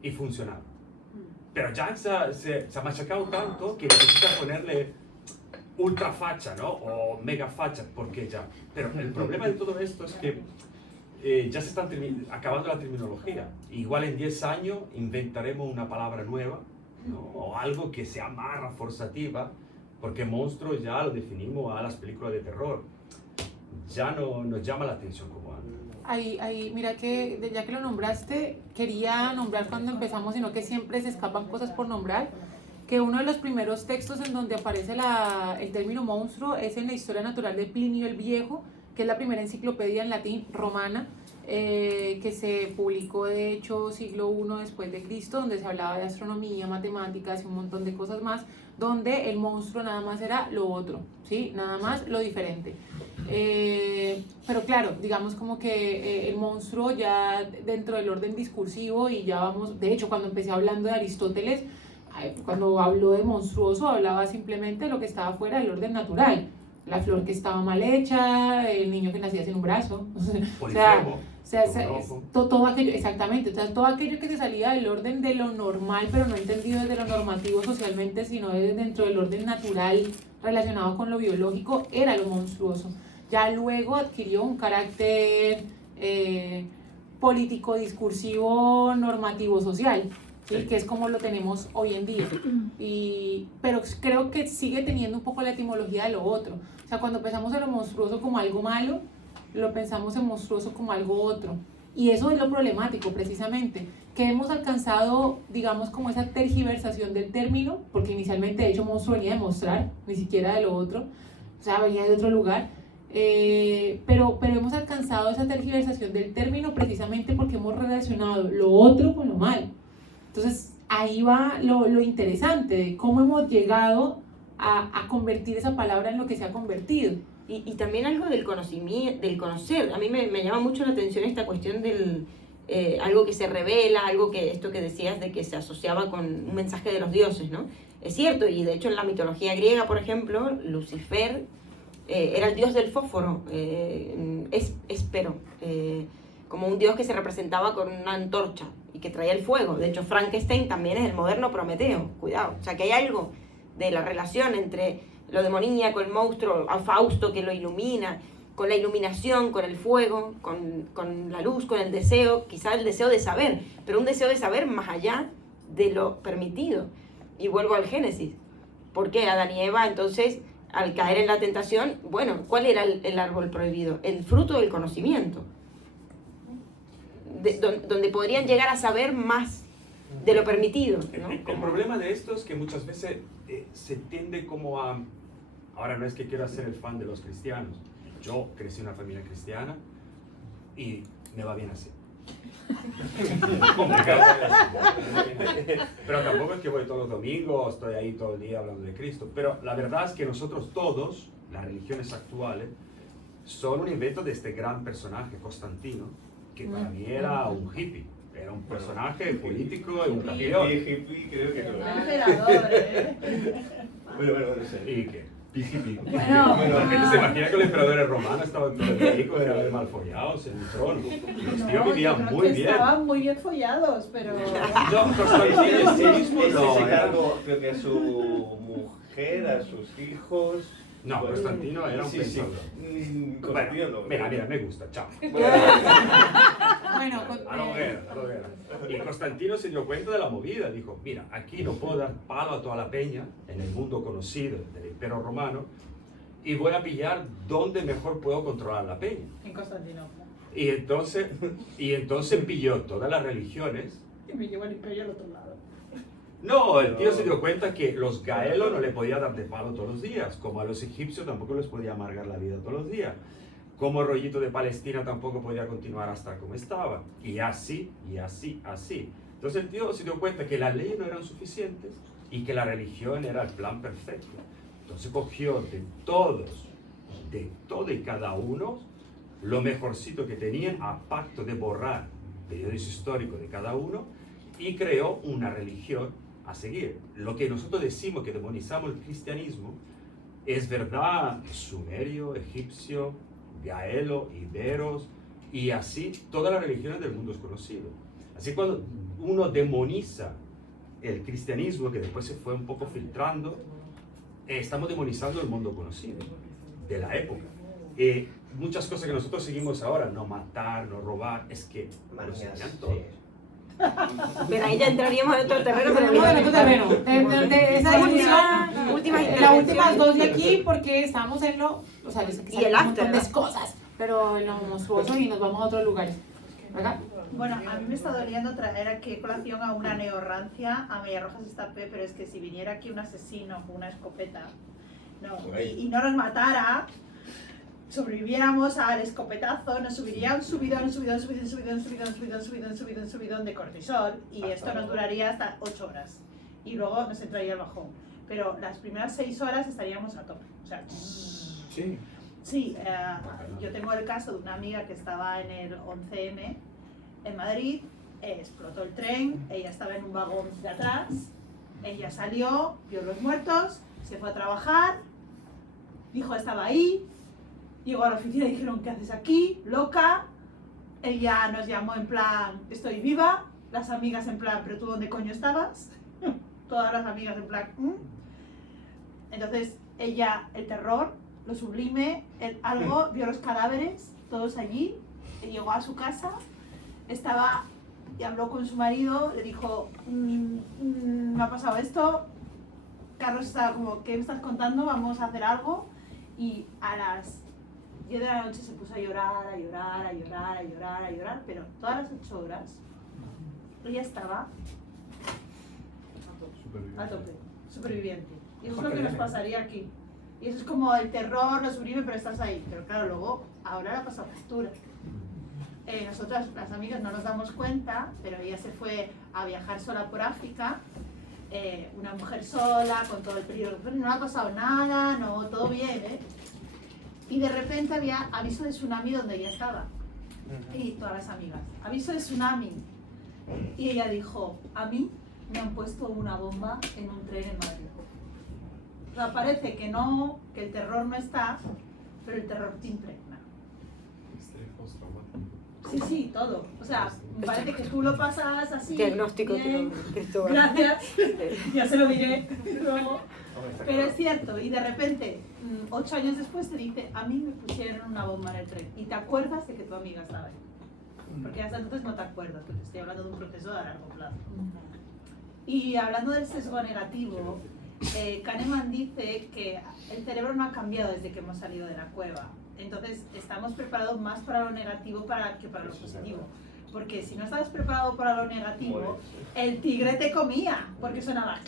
y funcionaba. Pero ya se ha machacado tanto que necesitas ponerle ultra facha, ¿no? O mega facha, porque ya. Pero el problema de todo esto es que ya se está acabando la terminología. Igual en 10 años inventaremos una palabra nueva, ¿no? O algo que sea más reforzativa, porque monstruo ya lo definimos a las películas de terror. Ya no nos llama la atención como antes. Ahí, mira que ya que lo nombraste, quería nombrar cuando empezamos, sino que siempre se escapan cosas por nombrar, que uno de los primeros textos en donde aparece el término monstruo es en la Historia Natural de Plinio el Viejo, que es la primera enciclopedia en latín romana, que se publicó de hecho siglo I después de Cristo, donde se hablaba de astronomía, matemáticas y un montón de cosas más, donde el monstruo nada más era lo otro, ¿sí? Nada más lo diferente. Pero claro, digamos como que el monstruo ya dentro del orden discursivo, y ya vamos, de hecho cuando empecé hablando de Aristóteles, cuando habló de monstruoso hablaba simplemente de lo que estaba fuera del orden natural, la flor que estaba mal hecha, el niño que nacía sin un brazo, todo aquello, exactamente, o sea, todo aquello que se salía del orden de lo normal, pero no entendido desde lo normativo socialmente, sino desde dentro del orden natural relacionado con lo biológico, era lo monstruoso. Ya luego adquirió un carácter político, discursivo, normativo, social, ¿sí? Que es como lo tenemos hoy en día. Pero creo que sigue teniendo un poco la etimología de lo otro. O sea, cuando pensamos en lo monstruoso como algo malo, lo pensamos en monstruoso como algo otro. Y eso es lo problemático, precisamente, que hemos alcanzado, digamos, como esa tergiversación del término, porque inicialmente, de hecho, monstruo venía de mostrar, ni siquiera de lo otro, o sea, venía de otro lugar. Pero hemos alcanzado esa tergiversación del término precisamente porque hemos relacionado lo otro con lo malo. Entonces ahí va lo interesante de cómo hemos llegado a convertir esa palabra en lo que se ha convertido. Y también algo del conocimiento, del conocer. A mí me llama mucho la atención esta cuestión del algo que se revela, algo que esto que decías de que se asociaba con un mensaje de los dioses, ¿no? Es cierto, y de hecho en la mitología griega, por ejemplo, Lucifer era el dios del fósforo, Éspero, como un dios que se representaba con una antorcha y que traía el fuego. De hecho, Frankenstein también es el moderno Prometeo, cuidado. O sea, que hay algo de la relación entre lo demoníaco, el monstruo, a Fausto que lo ilumina, con la iluminación, con el fuego, con la luz, con el deseo, quizá el deseo de saber, pero un deseo de saber más allá de lo permitido. Y vuelvo al Génesis. ¿Por qué Adán y Eva entonces, al caer en la tentación, bueno, ¿cuál era el árbol prohibido? El fruto del conocimiento. donde podrían llegar a saber más de lo permitido, ¿no? El problema de esto es que muchas veces se tiende como a... Ahora no es que quiera ser el fan de los cristianos. Yo crecí en una familia cristiana y me va bien así. Pero tampoco es que voy todos los domingos, estoy ahí todo el día hablando de Cristo. Pero la verdad es que nosotros todos, las religiones actuales, son un invento de este gran personaje, Constantino, que para mí era un hippie. Era un personaje político y un campeón. Hippie, creo que no. Bueno, no sé. ¿Y qué? Bueno, La gente se imagina que los emperadores romanos estaban todo el día con mal follados en el trono. Los tíos vivían muy bien. Estaban muy bien follados, pero... No, Constantino en sí mismo no. Ese cargo, creo que a su mujer, a sus hijos... No, Bueno, Constantino era un pensador. Constantino no. Mira, me gusta, chao. Bueno, A la hoguera. Y Constantino se dio cuenta de la movida, dijo, mira, aquí no puedo dar palo a toda la peña en el mundo conocido del Imperio Romano y voy a pillar dónde mejor puedo controlar la peña. En Constantinopla. Y entonces pilló todas las religiones. Y me llevó al imperio al otro lado. No, el tío se dio cuenta que los gaelos no le podía dar de palo todos los días, como a los egipcios tampoco les podía amargar la vida todos los días, como el rollito de Palestina tampoco podía continuar hasta como estaba, y así. Entonces el tío se dio cuenta que las leyes no eran suficientes y que la religión era el plan perfecto. Entonces cogió de todo y cada uno, lo mejorcito que tenían, a pacto de borrar periodos históricos de cada uno, y creó una religión a seguir. Lo que nosotros decimos que demonizamos el cristianismo es verdad sumerio, egipcio, gaelo, iberos y así todas las religiones del mundo es conocido. Así cuando uno demoniza el cristianismo, que después se fue un poco filtrando, estamos demonizando el mundo conocido de la época. Muchas cosas que nosotros seguimos ahora, no matar, no robar, es que lo enseñan todo. Pero ahí ya entraríamos en otro terreno. Pero en otro terreno. De esa discusión, últimas las últimas dos de aquí, porque estamos en lo... O sea, yo sé que Y el salen un after, montón de ¿no? cosas, pero en lo monstruoso y nos vamos a otros lugares. ¿Verdad? Bueno, a mí me está doliendo traer aquí colación a una neorrancia, a María Rojas Estapé, pero es que si viniera aquí un asesino con una escopeta y no nos matara, sobreviviéramos al escopetazo, nos subiría un subidón de cortisol y esto nos duraría hasta 8 horas y luego nos entraría el bajón. Pero las primeras 6 horas estaríamos a tope. O sea, Sí. sí, yo tengo el caso de una amiga que estaba en el 11M en Madrid, explotó el tren, ella estaba en un vagón de atrás, ella salió, vio los muertos, se fue a trabajar, dijo estaba ahí, llegó a la oficina y dijeron ¿qué haces aquí? Loca. Ella nos llamó en plan estoy viva, las amigas en plan ¿pero tú dónde coño estabas? Todas las amigas en plan Entonces ella, el terror, lo sublime, algo, vio los cadáveres, todos allí, llegó a su casa, estaba y habló con su marido, le dijo me ha pasado esto, Carlos estaba como ¿qué me estás contando? Vamos a hacer algo. Y a las 10 de la noche se puso a llorar, pero todas las 8 horas ella estaba a tope, superviviente. Y eso es lo que nos pasaría aquí. Y eso es como el terror, lo sublime, pero estás ahí. Pero claro, luego, ahora la pasado factura. Nosotras, las amigas, no nos damos cuenta, pero ella se fue a viajar sola por África, una mujer sola, con todo el peligro, pero no ha pasado nada, no, todo bien, Y de repente había aviso de tsunami donde ella estaba, y todas las amigas, aviso de tsunami. Y ella dijo, a mí me han puesto una bomba en un tren en Madrid. O sea, parece que no, que el terror no está, pero el terror te impregna. Sí, todo. O sea, parece que tú lo pasas así. Diagnóstico, bien. Cristóbal. Gracias. Ya se lo diré luego. Pero es cierto, y de repente, 8 años después te dice, a mí me pusieron una bomba en el tren. Y te acuerdas de que tu amiga estaba ahí. Porque hasta entonces no te acuerdas, porque estoy hablando de un proceso a largo plazo. Y hablando del sesgo negativo, Kahneman dice que el cerebro no ha cambiado desde que hemos salido de la cueva. Entonces estamos preparados más para lo negativo que para lo positivo. porque si no estabas preparado para lo negativo, el tigre te comía, porque sonaba.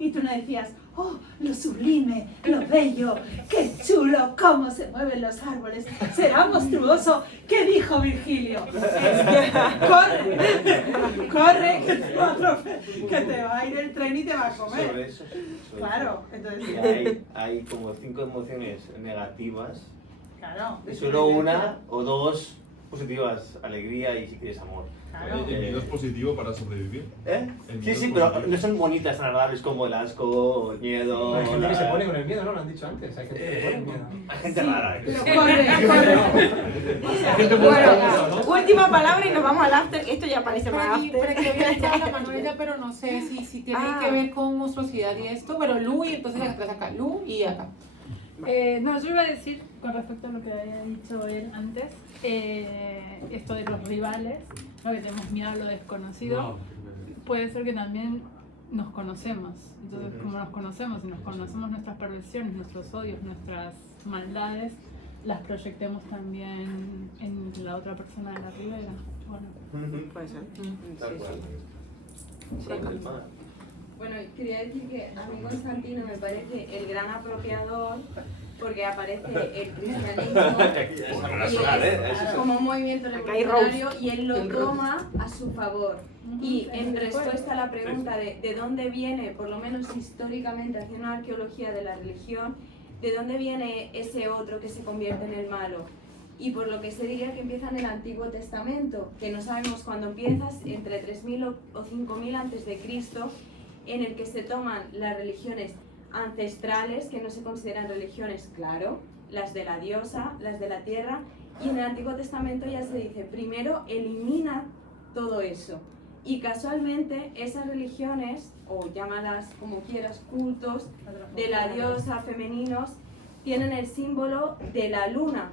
Y tú no decías, oh, lo sublime, lo bello, qué chulo, cómo se mueven los árboles, será monstruoso. ¿Qué dijo Virgilio? Corre, que te va a ir el tren y te va a comer. Sobre eso. Claro, entonces... Y hay como 5 emociones negativas, Claro. y solo una o 2 positivas, alegría y si quieres amor. Claro. El miedo es positivo para sobrevivir. ¿Eh? El Sí, miedo sí, es pero positivo. no son bonitas, tan agradables como el asco, el miedo... Hay gente la- que se pone con el miedo, ¿no? Lo han dicho antes. Hay gente que se pone con miedo. Hay gente rara. Pero corre. Bueno, última palabra y nos vamos al after. Esto ya parece Por más aquí, por after. aquí había echado la mano ella, pero no sé si tiene que ver con monstruosidad y esto. Pero Lu, y entonces atrás acá, Lu y acá. No, yo iba a decir, con respecto a lo que había dicho él antes, esto de los rivales, ¿no? Que tenemos miedo a lo desconocido, puede ser que también nos conocemos. Entonces, como nos conocemos y nos conocemos nuestras perversiones, nuestros odios, nuestras maldades, las proyectemos también en la otra persona de la ribera. Bueno, Puede ser. Tal cual. Sí. Bueno, quería decir que a mí Constantino me parece el gran apropiador porque aparece el cristianismo y es como un movimiento revolucionario y él lo toma a su favor. Y en respuesta a la pregunta de dónde viene, por lo menos históricamente, haciendo una arqueología de la religión, de dónde viene ese otro que se convierte en el malo. Y por lo que se diría que empieza en el Antiguo Testamento, que no sabemos cuándo empiezas, entre 3000 o 5000 antes de Cristo, en el que se toman las religiones ancestrales, que no se consideran religiones, claro, las de la diosa, las de la tierra, y en el Antiguo Testamento ya se dice, primero elimina todo eso. Y casualmente esas religiones, o llámalas como quieras, cultos de la diosa femeninos, tienen el símbolo de la luna,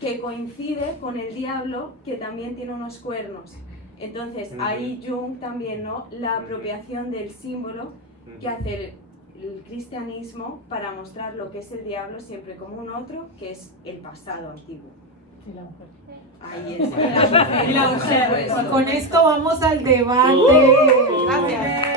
que coincide con el diablo, que también tiene unos cuernos. Entonces, ahí Jung también, ¿no? La apropiación del símbolo que hace el cristianismo para mostrar lo que es el diablo siempre como un otro, que es el pasado antiguo. y la mujer. Ahí es. La mujer. Con esto vamos al debate. Gracias.